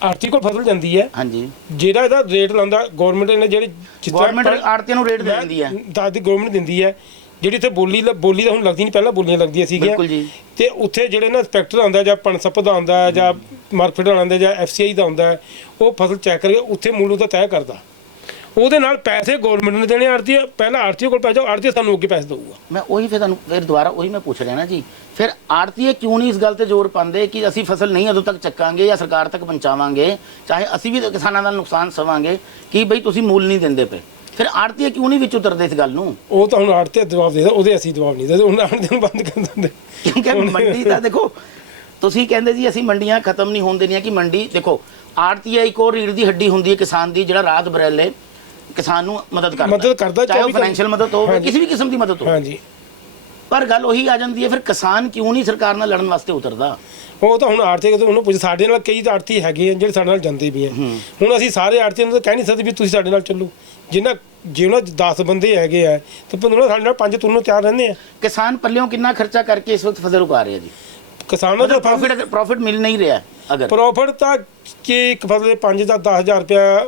ਆਰਤੀ ਕੋਲ ਫਸਲ ਜਾਂਦੀ ਹੈ। ਹਾਂਜੀ। ਜਿਹੜਾ ਇਹਦਾ ਰੇਟ ਲਾਉਂਦਾ ਗਵਰਨਮੈਂਟ ਨੇ ਜਿਹੜੀ ਗਵਰਨਮੈਂਟ ਆੜਤੀਆਂ ਨੂੰ ਰੇਟ ਦੇ ਦਿੰਦੀ ਹੈ। ਦਾਦੀ ਗਵਰਨਮੈਂਟ ਦਿੰਦੀ ਹੈ। ਜਿਹੜੀ ਇੱਥੇ ਬੋਲੀ ਲ- ਬੋਲੀ ਤਾਂ ਹੁਣ ਲੱਗਦੀ ਨਹੀਂ ਪਹਿਲਾਂ ਬੋਲੀਆਂ ਲੱਗਦੀਆਂ ਸੀਗੀਆਂ। ਬਿਲਕੁਲ ਜੀ। ਤੇ ਉੱਥੇ ਜਿਹੜੇ ਨਾ ਇੰਸਪੈਕਟਰ ਆਉਂਦਾ ਜਾਂ ਪਨਸਪ ਦਾ ਆਉਂਦਾ ਜਾਂ ਮਾਰਕੀਟ ਦਾ ਆਉਂਦਾ ਜਾਂ ਐਫਸੀਆਈ ਦਾ ਆਉਂਦਾ ਹੈ, ਉਹ ਫਸਲ ਚੈੱਕ ਕਰਕੇ ਉੱਥੇ ਮੁੱਲ ਉਹਦਾ ਤੈਅ ਕਰਦਾ। ਉਹਦੇ ਨਾਲ ਪੈਸੇ ਗਵਰਨਮੈਂਟ ਨੇ ਦੇਣੇ ਆੜਤੀ ਪਹਿਲਾਂ ਆੜਤੀ ਕੋਲ ਪੈਸਾ ਆੜਤੀ ਸਾਨੂੰ ਅੱਗੇ ਪੈਸੇ ਦੇਊਗਾ। ਮੈਂ ਉਹੀ ਫਿਰ ਤੁਹਾਨੂੰ ਫਿਰ ਦੁਬਾਰਾ ਉਹੀ ਮੈਂ ਪੁੱਛ ਰਿਹਾ ਨਾ ਜੀ ਫਿਰ ਆੜਤੀਏ ਕਿਉਂ ਨਹੀਂ ਇਸ ਗੱਲ ਤੇ ਜ਼ੋਰ ਪਾਉਂਦੇ ਕਿ ਅਸੀਂ ਫਸਲ ਨਹੀਂ ਉਦੋਂ ਤੱਕ ਚੱਕਾਂਗੇ ਜਾਂ ਸਰਕਾਰ ਤੱਕ ਪਹੁੰਚਾਵਾਂਗੇ ਚਾਹੇ ਅਸੀਂ ਵੀ ਕਿਸਾਨਾਂ ਦਾ ਨੁਕਸਾਨ ਸਵਾਂਗੇ ਕਿ ਬਈ ਤੁਸੀਂ ਮੁੱਲ ਨਹੀਂ ਦਿੰਦੇ ਪਏ। ਫਿਰ ਆੜਤੀਏ ਕਿਉਂ ਨਹੀਂ ਵਿੱਚ ਉਤਰਦੇ ਇਸ ਗੱਲ ਨੂੰ? ਉਹ ਤਾਂ ਹੁਣ ਆੜਤੀ ਜਵਾਬ ਦੇਦਾ ਉਹਦੇ ਅਸੀਂ ਜਵਾਬ ਨਹੀਂ ਦੇਦੇ ਉਹਨਾਂ ਆੜਤੀ ਨੂੰ ਬੰਦ ਕਰ ਦਿੰਦੇ। ਕਿਉਂਕਿ ਮੰਡੀ ਤਾਂ ਦੇਖੋ ਤੁਸੀਂ ਕਹਿੰਦੇ ਜੀ ਅਸੀਂ ਮੰਡੀਆਂ ਖਤਮ ਨਹੀਂ ਹੋਣ ਦੇਣੀਆਂ ਕਿ ਮੰਡੀ ਦੇਖੋ ਆੜਤੀਆ ਇੱਕ ਹੋਰ ਰੀੜ ਦੀ ਹੱਡੀ ਹੁੰਦੀ ਹੈ ਕਿਸਾਨ ਦੀ ਜਿਹੜਾ ਰਾਤ ਬਰੇਲੇ ਕਿਸਾਨ ਨੂੰ ਮਦਦ ਕਰਦਾ। ਮਦਦ ਕਰਦਾ, ਚਾਹੇ ਉਹ 24 ਘੰਟੇ। ਫਾਈਨੈਂਸ਼ੀਅਲ ਮਦਦ ਹੋਵੇ। ਕਿਸੇ ਵੀ ਕਿਸਮ ਦੀ ਮਦਦ ਹੋਵੇ। ਹਾਂਜੀ। ਪਰ ਗੱਲ ਉਹੀ ਆ ਜਾਂਦੀ ਹੈ ਫਿਰ ਕਿਸਾਨ ਕਿਉਂ ਨਹੀਂ ਸਰਕਾਰ ਨਾਲ ਲੜਨ ਵਾਸਤੇ ਉਤਰਦਾ? ਉਹ ਤਾਂ ਹੁਣ ਆਰਥਿਕ ਉਹਨੂੰ ਪੁੱਛ ਸਾਡੇ ਨਾਲ ਕਈ ਆੜਤੀ ਹੈਗੇ ਆ ਜਿਹੜੇ ਸਾਡੇ ਨਾਲ ਜਾਂਦੇ ਵੀ ਆ। ਹੁਣ ਅਸੀਂ ਸਾਰੇ ਆੜਤੀਆਂ ਨੂੰ ਤਾਂ ਕਹਿ ਨਹੀਂ ਸਕਦੇ ਵੀ ਤੁਸੀਂ ਸਾਡੇ ਨਾਲ ਚੱਲੋ। ਜਿੰਨਾ ਜੇ ਉਹਨਾਂ 'ਚ 10 ਬੰਦੇ ਹੈਗੇ ਆ ਤੇ 15 ਸਾਡੇ ਨਾਲ ਪੰਜ ਤੁਰਨੋਂ ਤਿਆਰ ਰਹਿੰਦੇ ਆ। ਕਿਸਾਨ ਪੱਲਿਓਂ ਕਿੰਨਾ ਖਰਚਾ ਕਰਕੇ ਇਸ ਵਕਤ ਫਸਲ ਉਗਾ ਰਿਹਾ ਜੀ? ਕਿਸਾਨਾਂ ਦਾ ਪ੍ਰੋਫਿਟ ਪ੍ਰੋਫਿਟ ਮਿਲ ਨਹੀਂ ਰਿਹਾ ਅਗਰ। ਪ੍ਰੋਫਿਟ ਤਾਂ ਕਿ ਇੱਕ ਫਸਲ ਦੇ 5 ਦਾ 10000 ਰੁਪਇਆ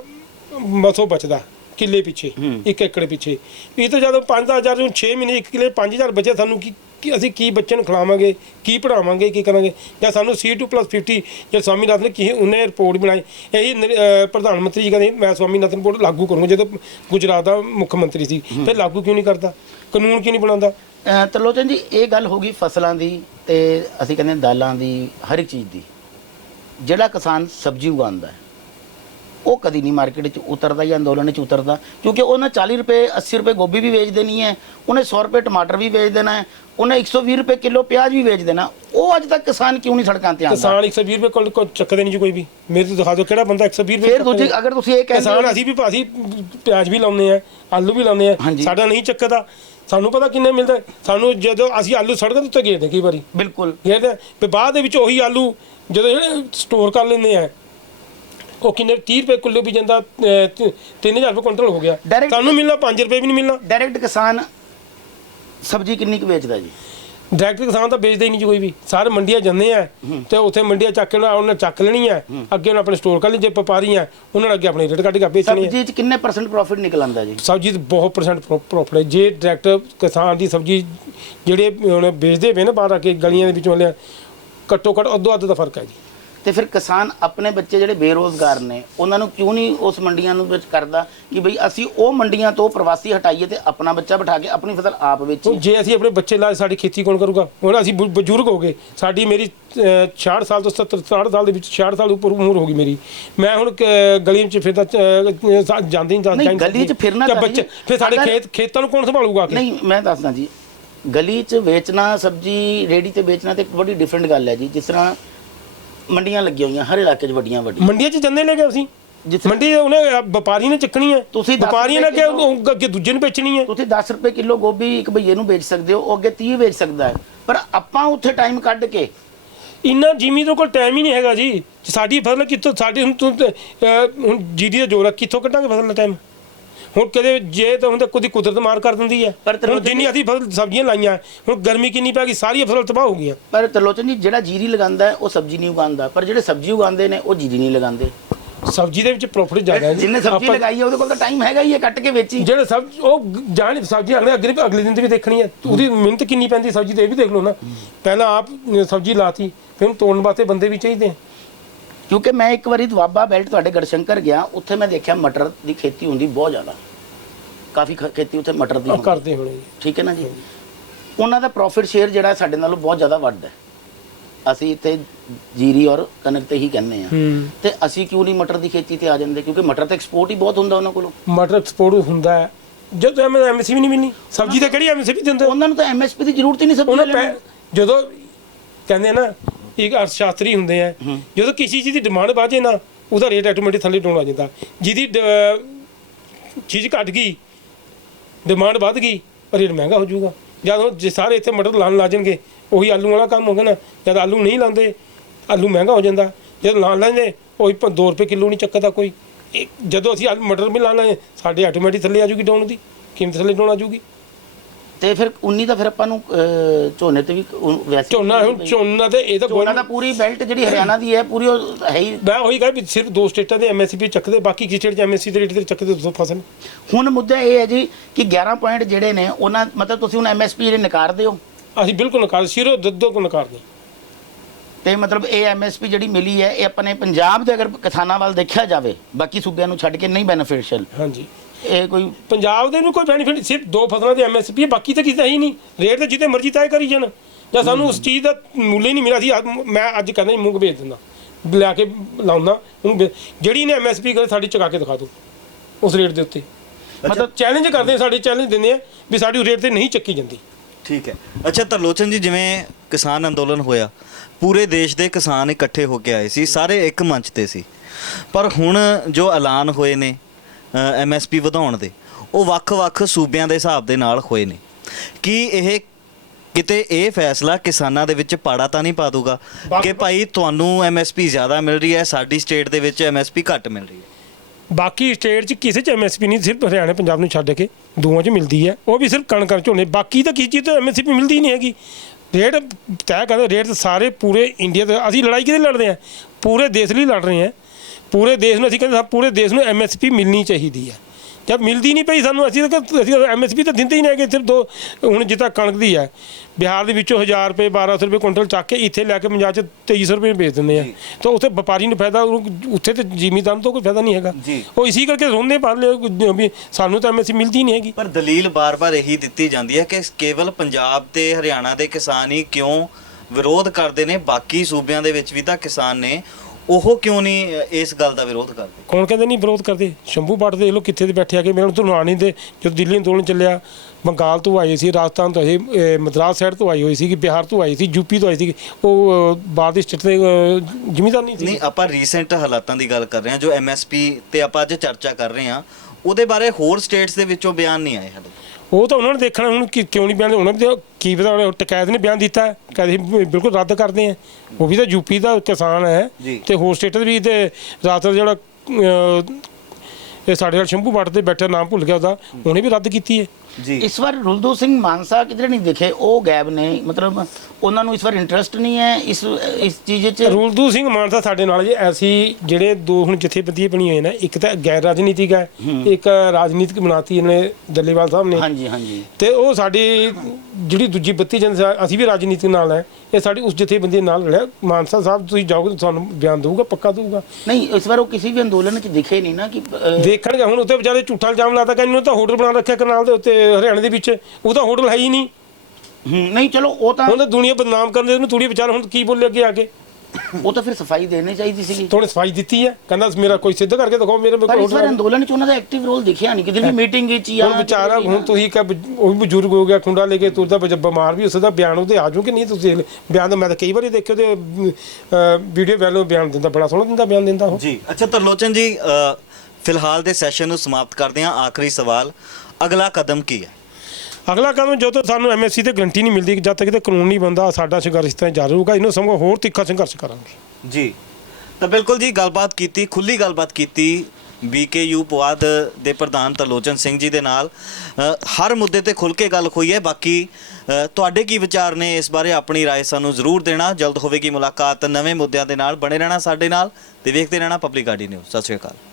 ਮਸੋ ਬਚਦਾ। ਕਿੱਲੇ ਪਿੱਛੇ ਇੱਕ ਏਕੜ ਪਿੱਛੇ। ਇਹ ਤਾਂ ਜਦੋਂ 5000 ਨੂੰ 6 ਮਹੀਨੇ ਇੱਕ ਕਿੱਲੇ 5000 ਬਚੇ ਸਾਨੂੰ ਕੀ ਕੀ ਅਸੀਂ ਕੀ ਬੱਚੇ ਨੂੰ ਖਿਲਾਵਾਂਗੇ ਕੀ ਪੜਾਵਾਂਗੇ ਕੀ ਕਰਾਂਗੇ? ਜਾਂ ਸਾਨੂੰ C2+50 ਜੇ ਸਵਾਮੀਨਾਥਨ ਨੇ ਕੀ ਉਹਨੇ ਰਿਪੋਰਟ ਬਣਾਈ। ਇਹ ਪ੍ਰਧਾਨ ਮੰਤਰੀ ਜੀ ਕਹਿੰਦੇ ਮੈਂ ਸਵਾਮੀਨਾਥਨ ਰਿਪੋਰਟ ਲਾਗੂ ਕਰੂੰਗਾ। ਜਦੋਂ ਗੁਜਰਾਤ ਦਾ ਮੁੱਖ ਮੰਤਰੀ ਸੀ ਫਿਰ ਲਾਗੂ ਕਿਉਂ ਨਹੀਂ ਕਰਦਾ? ਕਾਨੂੰਨ ਕਿਉਂ ਨਹੀਂ ਬਣਾਉਂਦਾ? ਅਹ ਤਰਲੋਚਨ ਜੀ ਇਹ ਗੱਲ ਹੋ ਗਈ ਫਸਲਾਂ ਦੀ ਤੇ ਅਸੀਂ ਕਹਿੰਦੇ ਦਾਲਾਂ ਦੀ ਹਰ ਇੱਕ ਚੀਜ਼ ਦੀ। ਜਿਹੜਾ ਕਿਸਾਨ ਸਬਜ਼ੀ ਉਗਾਉਂਦਾ ਹੈ ਉਹ ਕਦੀ ਨਹੀਂ ਮਾਰਕੀਟ 'ਚ ਉਤਰਦਾ ਜਾਂ ਅੰਦੋਲਨ 'ਚ ਉਤਰਦਾ। ਕਿਉਂਕਿ ਉਹਨਾਂ 40 ਰੁਪਏ 80 ਰੁਪਏ ਗੋਭੀ ਵੀ ਵੇਚ ਦੇਣੀ ਹੈ ਉਹਨੇ 100 ਰੁਪਏ ਟਮਾਟਰ ਵੀ ਵੇਚ ਦੇਣਾ ਹੈ ਉਹਨੇ 120 ਰੁਪਏ ਕਿਲੋ ਪਿਆਜ਼ ਵੀ ਵੇਚ ਦੇਣਾ। ਉਹ ਅੱਜ ਤੱਕ ਕਿਸਾਨ ਕਿਉਂ ਨਹੀਂ ਸੜਕਾਂ ਤੇ ਆਉਂਦਾ? ਕਿਸਾਨ 120 ਰੁਪਏ ਕੋਲ ਕੋਲ ਚੱਕਦੇ ਨਹੀਂ ਜੀ ਕੋਈ ਵੀ। ਮੇਰੇ ਤੋਂ ਦਿਖਾ ਦਿਓ ਕਿਹੜਾ ਬੰਦਾ 120 ਰੁਪਏ ਫਿਰ ਦੂਜੀ ਅਗਰ ਤੁਸੀਂ ਇਹ ਕਹਿੰਦੇ ਕਿਸਾਨ ਅਸੀਂ ਵੀ ਭਾਜੀ ਪਿਆਜ਼ ਵੀ ਲਾਉਂਦੇ ਆ ਆਲੂ ਵੀ ਲਾਉਂਦੇ ਆ। ਸਾਡਾ ਨਹੀਂ ਚੱਕਦਾ। ਸਾਨੂੰ ਪਤਾ ਕਿੰਨੇ ਮਿਲਦਾ। ਸਾਨੂੰ ਜਦੋਂ ਅਸੀਂ ਆਲੂ ਸੜਕ ਦੇ ਉੱਤੇ ਗੇਰਦੇ ਕਈ ਵਾਰੀ। ਬਿਲਕੁਲ। ਗੇਰਦੇ ਬਾਅਦ ਦੇ ਵਿੱਚ ਉਹੀ ਆਲੂ ਜਦੋਂ ਸਟੋਰ ਕਰ ਲੈਂਦੇ ਆ ਉਹ ਕਿੰਨੇ 30 ਰੁਪਏ ਕਿਲੋ ਵੀ ਜਾਂਦਾ 3000 ਰੁਪਏ ਕੁਇੰਟਲ ਹੋ ਗਿਆ। Direct- ਸਾਨੂੰ ਮਿਲਣਾ 5 ਰੁਪਏ ਵੀ ਨਹੀਂ ਮਿਲਣਾ। ਡਾਇਰੈਕਟ ਕਿਸਾਨ ਸਬਜ਼ੀ ਕਿੰਨੀ ਕੁ ਵੇਚਦਾ ਜੀ? ਡਾਇਰੈਕਟ ਕਿਸਾਨ ਤਾਂ ਵੇਚਦਾ ਹੀ ਨਹੀਂ ਜੀ ਕੋਈ ਵੀ। ਸਾਰੇ ਮੰਡੀਆਂ ਜਾਂਦੇ ਆ ਤੇ ਉੱਥੇ ਮੰਡੀਆਂ ਚੱਕ ਕੇ ਉਹਨਾਂ ਉਹਨੇ ਚੱਕ ਲੈਣੀ ਆ। ਅੱਗੇ ਉਹਨਾਂ ਆਪਣੇ ਸਟੋਰ ਕਰ ਲਈ ਜੇ ਵਪਾਰੀ ਆ ਉਹਨਾਂ ਨੇ ਅੱਗੇ ਆਪਣੇ ਰੇਟ ਕੱਢ ਕੇ ਵੇਚਣੀ ਆ। ਸਬਜ਼ੀ 'ਚ ਕਿੰਨੇ ਪਰਸੈਂਟ ਪ੍ਰੋਫਿਟ ਨਿਕਲ ਆਉਂਦਾ ਜੀ? ਸਬਜ਼ੀ ਤੇ ਬਹੁਤ ਪਰਸੈਂਟ ਪ੍ਰੋਫਿਟ ਹੈ। ਜੇ ਡਾਇਰੈਕਟ ਕਿਸਾਨ ਦੀ ਸਬਜ਼ੀ ਜਿਹੜੇ ਹੁਣ ਵੇਚਦੇ ਪਏ ਨਾ ਬਾਹਰ ਆ ਕੇ ਗਲੀਆਂ ਦੇ ਵਿੱਚੋਂ ਲਿਆ ਘੱਟੋ ਘੱਟ ਅੱਧੋ ਅੱਧ ਦਾ ਫ਼ਰਕ ਹੈ ਜੀ। ਤੇ ਫਿਰ ਕਿਸਾਨ ਆਪਣੇ ਬੱਚੇ ਜਿਹੜੇ ਬੇਰੋਜ਼ਗਾਰ ਨੇ ਉਹਨਾਂ ਨੂੰ ਕਿਉਂ ਨਹੀਂ ਉਸ ਮੰਡੀਆਂ ਨੂੰ ਵਿੱਚ ਕਰਦਾ ਕਿ ਬਈ ਅਸੀਂ ਉਹ ਮੰਡੀਆਂ ਤੋਂ ਪ੍ਰਵਾਸੀ ਹਟਾਈਏ ਤੇ ਆਪਣਾ ਬੱਚਾ ਬਿਠਾ ਕੇ ਆਪਣੀ ਫਸਲ ਆਪ ਹੁਣ ਵੇਚੀਏ? ਜੇ ਅਸੀਂ ਆਪਣੇ ਬੱਚੇ ਲਾ ਸਾਡੀ ਖੇਤੀ ਕੌਣ ਕਰੂਗਾ? ਹੁਣ ਅਸੀਂ ਬ- ਬਜ਼ੁਰਗ ਹੋ ਗਏ। ਸਾਡੀ ਮੇਰੀ ਅਹ, 66 ਸਾਲ ਤੋਂ 70 67 ਸਾਲ ਦੇ ਵਿੱਚ 66 ਸਾਲ ਉੱਪਰ ਉਮਰ ਹੋ ਗਈ ਮੇਰੀ। ਮੈਂ ਹੁਣ ਕ- ਗਲੀਆਂ 'ਚ ਫਿਰਦਾ ਅਹ, ਸਾ- ਜਾਂਦੀ ਨਹੀਂ ਨਹੀਂ, ਗਲੀ 'ਚ ਫਿਰਨਾ ਤਾਂ ਤਾਂ ਬੱਚੇ ਨਹੀਂ। ਫਿਰ ਸਾਡੇ ਅਗਰ- ਖੇਤ ਖੇਤਾਂ ਨੂੰ ਕੌਣ ਸੰਭਾਲੂਗਾ ਆ ਕੇ? ਨਹੀਂ ਮੈਂ ਦੱਸਦਾ ਜੀ। ਗਲੀ 'ਚ ਵੇਚਣਾ ਸਬਜ਼ੀ ਰੇੜੀ ਤੇ ਵੇਚਣਾ ਤੇ ਇੱਕ ਬੜੀ ਡਿਫਰੈਂਟ ਗੱਲ ਹੈ ਜੀ। ਜਿਸ ਤਰ੍ਹਾਂ ਮੰਡੀਆਂ ਲੱਗੀਆਂ ਹੋਈਆਂ ਹਰ ਇਲਾਕੇ 'ਚ ਵੱਡੀਆਂ ਵੱਡੀਆਂ। ਮੰਡੀਆਂ 'ਚ ਜੰਦੇ ਲੈ ਗਏ ਅਸੀਂ? ਜਿਸ ਮੰਡੀ ਉਹਨੇ ਵਪਾਰੀ ਨੇ ਚੱਕਣੀ ਹੈ। ਤੁਸੀਂ ਦਸ ਵਪਾਰੀ ਨੇ ਰੁਪਏ ਅੱਗੇ ਉਹ ਅੱਗੇ ਦੂਜੇ ਨੂੰ ਵੇਚਣੀ ਹੈ। ਤੁਸੀਂ 10 ਰੁਪਏ ਕਿਲੋ ਗੋਭੀ ਇੱਕ ਭਈਏ ਨੂੰ ਵੇਚ ਸਕਦੇ ਹੋ ਉਹ ਅੱਗੇ 30 ਵੇਚ ਸਕਦਾ ਹੈ। ਪਰ ਆਪਾਂ ਉੱਥੇ ਟਾਈਮ ਕੱਢ ਕੇ ਇੰਨਾ ਜ਼ਿਮੀਂਦਾਰ ਕੋਲ ਟਾਈਮ ਹੀ ਨਹੀਂ ਹੈਗਾ ਜੀ। ਸਾਡੀ ਫਸਲ ਕਿੱਥੋਂ ਸਾਡੀ ਹੁਣ ਤੂੰ ਤੇ, ਅਹ, ਹੁਣ ਜੀਡੀ ਦਾ ਜੋਰ ਆ ਕਿੱਥੋਂ ਕੱਢਾਂਗੇ ਫਸਲ ਦਾ ਟਾਈਮ ਹੁਣ ਕਦੇ ਜੇ ਤਾਂ ਹੁੰਦਾ ਕੋਈ ਕੁਦਰਤ ਮਾਰ ਕਰ ਦਿੰਦੀ ਹੈ। ਪਰ ਹੁਣ ਜਿੰਨੀ ਅਸੀਂ ਫਸਲ ਸਬਜ਼ੀਆਂ ਲਾਈਆਂ ਹੁਣ ਗਰਮੀ ਕਿੰਨੀ ਪੈ ਗਈ ਸਾਰੀ ਫਸਲ ਤਬਾਹ ਹੋ ਗਈਆਂ। ਪਰ ਤਰਲੋਚਨ ਜੀ ਜਿਹੜਾ ਜੀਰੀ ਲਗਾਉਂਦਾ ਹੈ ਉਹ ਸਬਜ਼ੀ ਨਹੀਂ ਉਗਾਉਂਦਾ। ਪਰ ਜਿਹੜੇ ਸਬਜ਼ੀ ਉਗਾਉਂਦੇ ਨੇ ਉਹ ਜੀਰੀ ਨਹੀਂ ਲਗਾਉਂਦੇ। ਸਬਜ਼ੀ ਦੇ ਵਿੱਚ ਪ੍ਰੋਫਿਟ ਜ਼ਿਆਦਾ ਹੈ ਜੀ। ਜਿੰਨੇ ਸਬਜ਼ੀ ਆਪਾਂ- ਲਗਾਈ ਹੈ ਉਹਦੇ ਕੋਲ ਤਾਂ ਟਾਈਮ ਹੈਗਾ ਹੀ ਹੈ ਕੱਟ ਕੇ ਵੇਚੀ। ਜਿਹੜੇ ਸਬ ਉਹ ਜਾਣ ਸਬਜ਼ੀ ਅਗਲੇ ਅਗਲੇ ਅਗਲੇ ਦਿਨ ਤੇ ਵੀ ਦੇਖਣੀ ਹੈ। ਉਹਦੀ ਮਿਹਨਤ ਕਿੰਨੀ ਪੈਂਦੀ ਸਬਜ਼ੀ ਤੇ ਇਹ ਵੀ ਦੇਖ ਲਓ ਨਾ। ਪਹਿਲਾਂ ਆਪ ਸਬਜ਼ੀ ਲਾਤੀ ਫਿਰ ਉਹਨੂੰ ਤੋੜਨ ਵਾਸਤੇ ਬੰਦੇ ਵੀ ਚਾਹੀਦੇ ਕਿਉਂਕਿ ਮੈਂ ਇੱਕ ਵਾਰੀ ਦੁਆਬਾ ਬੈਲਟ ਤੁਹਾਡੇ ਗੜਸ਼ੰਕਰ ਗਿਆ ਉੱਥੇ ਮੈਂ ਦੇਖਿਆ ਮਟਰ ਦੀ ਖੇਤੀ ਹੁੰਦੀ ਬਹੁਤ ਜ਼ਿਆਦਾ। ਕਾਫੀ ਖ- ਖੇਤੀ ਉੱਥੇ ਮਟਰ ਦੀ ਹੁੰਦੀ। ਕਰਦੇ ਹੋਣੇ। ਜੀ ਠੀਕ ਹੈ ਨਾ ਜੀ? ਉਹਨਾਂ ਦਾ ਪ੍ਰੋਫਿਟ ਸ਼ੇਅਰ ਜਿਹੜਾ ਸਾਡੇ ਨਾਲੋਂ ਬਹੁਤ ਜ਼ਿਆਦਾ ਵੱਧ ਹੈ। ਅਸੀਂ ਇੱਥੇ ਜੀਰੀ ਔਰ ਕਣਕ ਤੇ ਹੀ ਕਹਿੰਦੇ ਆ ਹੂੰ। ਤੇ ਅਸੀਂ ਕਿਉਂ ਨਹੀਂ ਮਟਰ ਦੀ ਖੇਤੀ ਤੇ ਆ ਜਾਂਦੇ? ਕਿਉਂਕਿ ਮਟਰ ਤਾਂ ਐਕਸਪੋਰਟ ਹੀ ਬਹੁਤ ਹੁੰਦਾ ਉਹਨਾਂ ਕੋਲੋਂ। ਮਟਰ ਐਕਸਪੋਰਟ ਹੁੰਦਾ ਹੈ। ਜਦੋਂ ਐਮ ਐਮਸੀ ਵੀ ਨਹੀਂ ਮਿਲਣੀ। ਸਬਜ਼ੀ ਤਾਂ ਕਿਹੜੀ ਐਮਸੀ ਵੀ ਦਿੰਦੇ ਉਹਨਾਂ ਨੂੰ ਤਾਂ ਐਮਐਸਪੀ ਦੀ ਜ਼ਰੂਰਤ ਹੀ ਨਹੀਂ ਉਹਨਾਂ ਪੈ ਜਦੋਂ ਕਹਿੰਦੇ ਆ ਨਾ ਇੱਕ ਅਰਥ ਸ਼ਾਸਤਰੀ ਹੁੰਦੇ ਆ। ਜਦੋਂ ਕਿਸੇ ਚੀਜ਼ ਦੀ ਡਿਮਾਂਡ ਵਧ ਜੇ ਨਾ ਉਹਦਾ ਰੇਟ ਆਟੋਮੈਟਿਕ ਥੱਲੇ ਡਾਉਣ ਆ ਜਾਂਦਾ। ਜਿਹਦੀ ਚੀਜ਼ ਘਟ ਗਈ ਡਿਮਾਂਡ ਵੱਧ ਗਈ ਰੇਟ ਮਹਿੰਗਾ ਹੋ ਜਾਊਗਾ। ਜਦੋਂ ਜੇ ਸਾਰੇ ਇੱਥੇ ਮਟਰ ਲਾਣ ਲਾ ਜਾਣਗੇ ਉਹੀ ਆਲੂ ਵਾਲਾ ਕੰਮ ਹੋ ਗਿਆ ਨਾ ਜਦ ਆਲੂ ਨਹੀਂ ਲਾਉਂਦੇ ਆਲੂ ਮਹਿੰਗਾ ਹੋ ਜਾਂਦਾ। ਜਦ ਲਾ ਲੈਂਦੇ ਉਹੀ 2 ਰੁਪਏ ਕਿਲੋ ਨਹੀਂ ਚੱਕਦਾ ਕੋਈ। ਜਦੋਂ ਅਸੀਂ ਮਟਰ ਵੀ ਲਾ ਲਾਂਗੇ ਸਾਡੇ ਆਟੋਮੈਟਿਕ ਥੱਲੇ ਆ ਜਾਊਗੀ ਡਾਊਨ ਦੀ ਕੀਮਤ ਥੱਲੇ ਡਾਊਨ ਆ ਜਾਊਗੀ। ਤੇ ਫਿਰ 19 ਦਾ ਫਿਰ ਆਪਾਂ ਨੂੰ ਅਹ, ਝੋਨੇ ਤੇ ਵੀ ਉਹ ਵੈਸੇ ਝੋਨਾ ਹੁਣ ਝੋਨਾ ਤੇ ਇਹ ਤਾਂ ਝੋਨਾ ਦਾ ਪੂਰੀ ਬੈਲਟ ਜਿਹੜੀ ਹਰਿਆਣਾ ਦੀ ਹੈ ਪੂਰੀ ਉਹ ਹੈ ਹੀ ਮੈਂ ਉਹੀ ਕਹਾਂ ਵੀ ਸਿਰਫ ਦੋ ਸਟੇਟਾਂ ਦੇ ਐਮਐਸਪੀ ਚੱਕਦੇ ਬਾਕੀ ਕਿਸੇ ਸਟੇਟ 'ਚ ਐਮਐਸਪੀ ਦੇ ਰੇਟ ਤੇ ਚੱਕਦੇ ਦੋ ਫਸਲ ਹੁਣ ਮੁੱਦਾ ਇਹ ਹੈ ਜੀ ਕਿ 11 ਪੁਆਇੰਟ ਜਿਹੜੇ ਨੇ ਉਹਨਾਂ ਮਤਲਬ ਤੁਸੀਂ ਹੁਣ ਐਮਐਸਪੀ ਜਿਹੜੇ ਨਕਾਰਦੇ ਹੋ ਅਸੀਂ ਬਿਲਕੁਲ ਨਕਾਰ ਸਿਰੋ ਦੱਦੋ ਕੋ ਨਕਾਰਦੇ ਤੇ ਮਤਲਬ ਇਹ ਐਮਐਸਪੀ ਜਿਹੜੀ ਮਿਲੀ ਹੈ ਇਹ ਆਪਣੇ ਪੰਜਾਬ ਦੇ ਅਗਰ ਕਿਸਾਨਾਂ ਵੱਲ ਦੇਖਿਆ ਜਾਵੇ ਬਾਕੀ ਸੂਬਿਆਂ ਨੂੰ ਛੱਡ ਕੇ ਨਹੀਂ ਬੈਨੀਫੀਸ਼ੀਅਲ ਹਾਂਜੀ। ਇਹ ਕੋਈ ਪੰਜਾਬ ਦੇ ਨੂੰ ਕੋਈ ਬੈਨੀਫਿਟ ਸਿਰਫ ਦੋ ਫਸਲਾਂ ਦੀ ਐਮਐਸਪੀ ਹੈ ਬਾਕੀ ਤਾਂ ਕਿਸੇ ਹੀ ਨਹੀਂ। ਰੇਟ ਤਾਂ ਜਿੱਤੇ ਮਰਜ਼ੀ ਤੈਅ ਕਰੀ ਜਾਣ। ਜਾਂ ਸਾਨੂੰ ਉਸ ਚੀਜ਼ ਦਾ ਮੁੱਲ ਹੀ ਨਹੀਂ ਮਿਲਿਆ। ਸੀ ਮੈਂ ਅੱਜ ਕਹਿੰਦਾ ਮੂੰਗ ਵੇਚ ਦਿੰਦਾ। ਲਿਆ ਕੇ ਲਾਉਂਦਾ ਉਹਨੂੰ ਜਿਹੜੀ ਨੇ ਐਮਐਸਪੀ ਕਰੇ ਸਾਡੀ ਚੁਕਾ ਕੇ ਦਿਖਾ ਦਿਓ ਉਸ ਰੇਟ ਦੇ ਉੱਤੇ। ਮਤਲਬ ਚੈਲੰਜ ਕਰਦੇ ਸਾਡੇ ਚੈਲੰਜ ਦਿੰਦੇ ਆ ਵੀ ਸਾਡੀ ਰੇਟ ਤੇ ਨਹੀਂ ਚੱਕੀ ਜਾਂਦੀ। ਠੀਕ ਹੈ। ਅੱਛਾ ਤਰਲੋਚਨ ਜੀ ਜਿਵੇਂ ਕਿਸਾਨ ਅੰਦੋਲਨ ਹੋਇਆ ਪੂਰੇ ਦੇਸ਼ ਦੇ ਕਿਸਾਨ ਇਕੱਠੇ ਹੋ ਕੇ ਆਏ ਸੀ ਸਾਰੇ ਇੱਕ ਮੰਚ ਤੇ ਸੀ। ਪਰ ਹੁਣ ਜੋ ਐਲਾਨ ਹੋਏ ਨੇ ਐਮਐਸਪੀ ਵਧਾਉਣ ਦੇ ਉਹ ਵੱਖ-ਵੱਖ ਸੂਬਿਆਂ ਦੇ ਹਿਸਾਬ ਦੇ ਨਾਲ ਹੋਏ ਨੇ। ਕੀ ਇਹ ਕਿਤੇ ਇਹ ਫੈਸਲਾ ਕਿਸਾਨਾਂ ਦੇ ਵਿੱਚ ਪਾੜਾ ਤਾਂ ਨਹੀਂ ਪਾ ਦੂਗਾ ਕਿ ਭਾਈ ਤੁਹਾਨੂੰ ਐਮਐਸਪੀ ਜ਼ਿਆਦਾ ਮਿਲ ਰਹੀ ਹੈ ਸਾਡੀ ਸਟੇਟ ਦੇ ਵਿੱਚ ਐਮਐਸਪੀ ਘੱਟ ਮਿਲ ਰਹੀ ਹੈ? ਬਾਕੀ ਸਟੇਟ 'ਚ ਕਿਸੇ 'ਚ ਐਮਐਸਪੀ ਨਹੀਂ ਸਿਰਫ ਹਰਿਆਣਾ ਪੰਜਾਬ ਨੂੰ ਛੱਡ ਕੇ ਦੋਵਾਂ 'ਚ ਮਿਲਦੀ ਹੈ। ਉਹ ਵੀ ਸਿਰਫ ਕਣਕ ਕਰ ਝੋਨੇ ਬਾਕੀ ਤਾਂ ਕਿਸੇ ਚੀਜ਼ ਤੋਂ ਐਮਐਸਪੀ ਮਿਲਦੀ ਨਹੀਂ ਹੈਗੀ। ਰੇਟ ਤੈਅ ਕਰਦੇ ਰੇਟ ਸਾਰੇ ਪੂਰੇ ਇੰਡੀਆ ਦੇ ਅਸੀਂ ਲੜਾਈ ਕਿਹਦੇ ਲੜਦੇ ਆ ਪੂਰੇ ਦੇਸ਼ ਲਈ ਲੜ ਰਹੇ ਆ ਪੂਰੇ ਦੇਸ਼ ਨੂੰ ਅਸੀਂ ਕਹਿੰਦੇ ਪੂਰੇ ਦੇਸ਼ ਨੂੰ ਐਮਐਸਪੀ ਮਿਲਣੀ ਚਾਹੀਦੀ ਹੈ। ਜਦ ਮਿਲਦੀ ਨਹੀਂ ਪਈ ਸਾਨੂੰ ਅਸੀਂ ਤਾਂ ਅਸੀਂ ਐਮਐਸਪੀ ਤਾਂ ਦਿੰਦੇ ਹੀ ਨਹੀਂ ਹੈਗੇ ਸਿਰਫ ਦੋ ਹੁਣ ਜਿੱਦਾਂ ਕਣਕ ਦੀ ਹੈ ਬਿਹਾਰ ਦੇ ਵਿੱਚੋਂ 1000 ਰੁਪਏ 1200 ਰੁਪਏ ਕੁਇੰਟਲ ਚੱਕ ਕੇ ਇੱਥੇ ਲੈ ਕੇ ਪੰਜਾਬ 'ਚ 2300 ਰੁਪਏ ਵੇਚ ਦਿੰਦੇ ਆ। ਤਾਂ ਉੱਥੇ ਵਪਾਰੀ ਨੂੰ ਫਾਇਦਾ ਉੱਥੇ ਤੇ ਜ਼ਿਮੀਦਾਰ ਨੂੰ ਤਾਂ ਕੋਈ ਫਾਇਦਾ ਨਹੀਂ ਹੈਗਾ। ਉਹ ਇਸੀ ਕਰਕੇ ਰੋਂਦੇ ਪਾ ਲਿਓ ਵੀ ਸਾਨੂੰ ਤਾਂ ਐਮਐਸਪੀ ਮਿਲਦੀ ਨਹੀਂ ਹੈਗੀ। ਪਰ ਦਲੀਲ ਬਾਰ-ਬਾਰ ਇਹੀ ਦਿੱਤੀ ਜਾਂਦੀ ਹੈ ਕਿ ਕੇਵਲ ਪੰਜਾਬ ਤੇ ਹਰਿਆਣਾ ਦੇ ਕਿਸਾਨ ਹੀ ਕਿਉਂ ਵਿਰੋਧ ਕਰਦੇ ਨੇ? ਬਾਕੀ ਸੂਬਿਆਂ ਦੇ ਵਿੱਚ ਵੀ ਤਾਂ ਕਿਸਾਨ ਨੇ ਉਹ ਕਿਉਂ ਨਹੀਂ ਇਸ ਗੱਲ ਦਾ ਵਿਰੋਧ ਕਰਦੇ? ਕੌਣ ਕਹਿੰਦੇ ਨਹੀਂ ਵਿਰੋਧ ਕਰਦੇ? ਸ਼ੰਭੂ ਭੱਟ ਦੇਖ ਲਓ ਕਿੱਥੇ ਦੇ ਬੈਠੇ ਆ ਕੇ। ਮੇਰੇ ਨਾ ਨਹੀਂ ਦੇ। ਜਦੋਂ ਦਿੱਲੀ ਅੰਦੋਲਨ ਚੱਲਿਆ ਬੰਗਾਲ ਤੋਂ ਆਏ ਸੀ ਰਾਜਸਥਾਨ ਤੋਂ ਆਏ ਇਹ ਮਦਰਾਸ ਸਾਈਡ ਤੋਂ ਆਈ ਹੋਈ ਸੀ ਕਿ ਬਿਹਾਰ ਤੋਂ ਆਈ ਸੀ ਯੂਪੀ ਤੋਂ ਆਈ ਸੀ ਉਹ ਬਾਹਰ ਦੀ ਸਟੇਟ ਦੇ ਜ਼ਿਮੀਂਦਾਰ ਨਹੀਂ ਸੀ। ਨਹੀਂ ਆਪਾਂ ਰੀਸੈਂਟ ਹਾਲਾਤਾਂ ਦੀ ਗੱਲ ਕਰ ਰਹੇ ਹਾਂ ਜੋ ਐਮਐਸਪੀ ਤੇ ਆਪਾਂ ਅੱਜ ਚਰਚਾ ਕਰ ਰਹੇ ਹਾਂ। ਉਹਦੇ ਬਾਰੇ ਹੋਰ ਸਟੇਟਸ ਦੇ ਵਿੱਚੋਂ ਬਿਆਨ ਨਹੀਂ ਆਏ ਸਾਡੇ ਉਹ ਤਾਂ ਉਹਨਾਂ ਨੇ ਦੇਖਣਾ ਹੁਣ ਕਿ ਕਿਉਂ ਨਹੀਂ ਬਿਆਨ ਉਹਨਾਂ ਦੇ ਕੀ ਪਤਾ ਉਹਨੇ ਟਕੈਤ ਨੇ ਬਿਆਨ ਦਿੱਤਾ ਕਹਿੰਦੇ ਸੀ ਬਿਲਕੁਲ ਰੱਦ ਕਰਦੇ ਆ ਉਹ ਵੀ ਤਾਂ ਯੂਪੀ ਦਾ ਕਿਸਾਨ ਹੈ। ਤੇ ਹੋਰ ਸਟੇਟ ਦੇ ਵੀ ਤੇ ਰਾਤ ਜਿਹੜਾ ਅਹ, ਇਹ ਸਾਡੇ ਨਾਲ ਸ਼ੰਭੂ ਭੱਟ ਤੇ ਬੈਠਾ ਨਾਮ ਭੁੱਲ ਗਿਆ ਉਹਦਾ ਉਹਨੇ ਵੀ ਰੱਦ ਕੀਤੀ ਹੈ। ਜੀ। ਇਸ ਵਾਰ ਰੁਲਦੂ ਸਿੰਘ ਮਾਨਸਾ ਕਿਧਰੇ ਨਹੀਂ ਦਿਖੇ? ਉਹ ਗਾਇਬ ਨੇ ਮਤਲਬ ਉਹਨਾਂ ਨੂੰ ਇਸ ਵਾਰ ਇੰਟਰਸਟ ਨਹੀਂ ਹੈ ਇਸ ਇਸ ਚੀਜ਼ 'ਚ? ਰੂਲਦੂ ਸਿੰਘ ਮਾਨਸਾ ਸਾਡੇ ਨਾਲ ਜੀ ਐਸੀ ਜਿਹੜੇ ਦੋ ਹੁਣ ਜਥੇਬੰਦੀਆਂ ਬਣੀਆਂ ਹੋਈਆਂ ਨੇ ਇੱਕ ਤਾਂ ਗੈਰ ਰਾਜਨੀਤਿਕ ਹੈ ਇੱਕ ਰਾਜਨੀਤਿਕ ਬਣਾਤੀ ਇਹਨੇ ਦੱਲੇਵਾਲ ਸਾਹਿਬ ਨੇ। ਹਾਂਜੀ ਹਾਂਜੀ। ਤੇ ਉਹ ਸਾਡੀ ਜਿਹੜੀ ਦੂਜੀ ਬੱਤੀ ਜਨ ਅਸੀਂ ਵੀ ਰਾਜਨੀਤਿਕ ਨਾਲ ਹੈ ਇਹ ਸਾਡੀ ਉਸ ਜਥੇਬੰਦੀ ਨਾਲ ਲੜਿਆ। ਮਾਨਸਾ ਸਾਹਿਬ ਤੁਸੀਂ ਜਾਓਗੇ ਤੁਹਾਨੂੰ ਬਿਆਨ ਦਊਗਾ ਪੱਕਾ ਦਊਗਾ। ਨਹੀਂ ਇਸ ਵਾਰ ਉਹ ਕਿਸੇ ਵੀ ਅੰਦੋਲਨ 'ਚ ਦਿਖੇ ਨਹੀਂ ਨਾ ਕਿ ਦੇਖਣਗੇ ਹੁਣ ਉੱਤੇ ਵਿਚਾਰੇ ਝੂਠਾ ਇਲਜ਼ਾਮ ਲਾਤਾ ਕਿ ਇਹਨੂੰ ਤਾਂ ਹੋਟਲ ਬਣਾ ਰੱਖਿਆ ਕਰਨਾਲ ਦੇ ਉੱਤੇ ਹਰਿਆਣੇ ਦੇ ਵਿੱਚ ਉਹ ਤਾਂ ਹੋਟਲ ਹੈ ਹੀ ਨਹੀਂ। ਹੂੰ, ਨਹੀਂ ਚਲੋ ਉਹ ਤਾਂ ਹੁਣ ਤਾਂ ਦੁਨੀਆ ਬਦਨਾਮ ਕਰਨ ਦੇ ਉਹਨੂੰ ਥੋੜੀ ਵਿਚਾਰ ਹੁਣ ਕੀ ਬੋਲੇ ਅੱਗੇ ਆ ਕੇ? ਉਹ ਤਾਂ ਫਿਰ ਸਫ਼ਾਈ ਦੇਣੀ ਚਾਹੀਦੀ ਸੀਗੀ। ਥੋੜੇ ਸਫ਼ਾਈ ਦਿੱਤੀ ਹੈ। ਕਹਿੰਦਾ ਮੇਰਾ ਕੋਈ ਸਿੱਧ ਕਰਕੇ ਦਿਖਾਓ ਮੇਰੇ ਪਰ ਕੋਲ ਇਸ ਵਾਰ ਅੰਦੋਲਨ 'ਚ ਉਹਨਾਂ ਦਾ ਐਕਟਿਵ ਰੋਲ ਦਿਖਿਆ ਨਹੀਂ। ਕਿਤੇ ਵੀ ਮੀਟਿੰਗ 'ਚ ਜਾਂ ਹੁਣ ਵਿਚਾਰਾ ਹੁਣ ਤੁਸੀਂ ਕਹ ਉਹ ਵੀ ਬਜ਼ੁਰਗ ਹੋ ਗਿਆ ਖੁੰਡਾ ਲੈ ਕੇ ਤੁਰਦਾ ਬਿਮਾਰ ਵੀ ਉਸ ਦਾ ਬਿਆਨ ਉਹਦੇ ਆ ਜਾਊ ਕਿ ਨਹੀਂ ਤੁਸੀਂ? ਬਿਆਨ ਮੈਂ ਤਾਂ ਕਈ ਵਾਰੀ ਦੇਖਿਆ ਉਹਦੇ ਵੀਡੀਓ ਵੈਲੋ ਬਿਆਨ ਦਿੰਦਾ ਬੜਾ ਸੋਹਣਾ ਦਿੰਦਾ ਬਿਆਨ ਦਿੰਦਾ ਉਹ। ਜੀ ਅੱਛਾ ਤਰਲੋਚਨ ਜੀ ਫਿਲਹਾਲ ਦੇ ਸੈਸ਼ਨ ਨੂੰ ਸਮਾਪਤ ਕਰਦੇ ਹਾਂ। ਆਖਰੀ ਸਵਾਲ। ਅਗਲਾ ਕਦਮ ਕੀ ਹੈ ਅਗਲਾ ਕਦਮ ਜਦੋਂ ਤੱਕ ਸਾਨੂੰ ਐਮਐਸਸੀ ਤੇ ਗਰੰਟੀ ਨਹੀਂ ਮਿਲਦੀ ਕਿ ਜਦ ਤੱਕ ਤੇ ਕਾਨੂੰਨ ਨਹੀਂ ਬੰਦਾ ਸਾਡਾ ਸੰਘਰਸ਼ ਇਸ ਤਰ੍ਹਾਂ ਜਾਰੀ ਰਹੂਗਾ ਇਹਨੂੰ ਸਮਝੋ ਹੋਰ ਤਿੱਖਾ ਸੰਘਰਸ਼ ਕਰਾਂਗੇ ਜੀ ਤਾਂ ਬਿਲਕੁਲ ਜੀ ਗੱਲਬਾਤ ਕੀਤੀ ਖੁੱਲੀ ਗੱਲਬਾਤ ਕੀਤੀ ਬੀਕੇਯੂ ਪੁਆਧ ਦੇ ਪ੍ਰਧਾਨ ਤਰਲੋਚਨ ਸਿੰਘ ਜੀ ਦੇ ਨਾਲ ਅ, ਹਰ ਮੁੱਦੇ ਤੇ ਖੁੱਲ ਕੇ ਗੱਲ ਹੋਈ ਹੈ ਬਾਕੀ ਅ, ਤੁਹਾਡੇ ਕੀ ਵਿਚਾਰ ਨੇ ਇਸ ਬਾਰੇ ਆਪਣੀ رائے ਸਾਨੂੰ ਜ਼ਰੂਰ ਦੇਣਾ ਜਲਦ ਹੋਵੇਗੀ ਮੁਲਾਕਾਤ ਨਵੇਂ ਮੁੱਦਿਆਂ ਦੇ ਨਾਲ ਬਣੇ ਰਹਿਣਾ ਸਾਡੇ ਨਾਲ ਤੇ ਵੇਖਦੇ ਰਹਿਣਾ ਪਬਲਿਕ ਗਾਡੀ ਨਿਊਜ਼ ਸਤਿ ਸ਼੍ਰੀ ਅਕਾਲ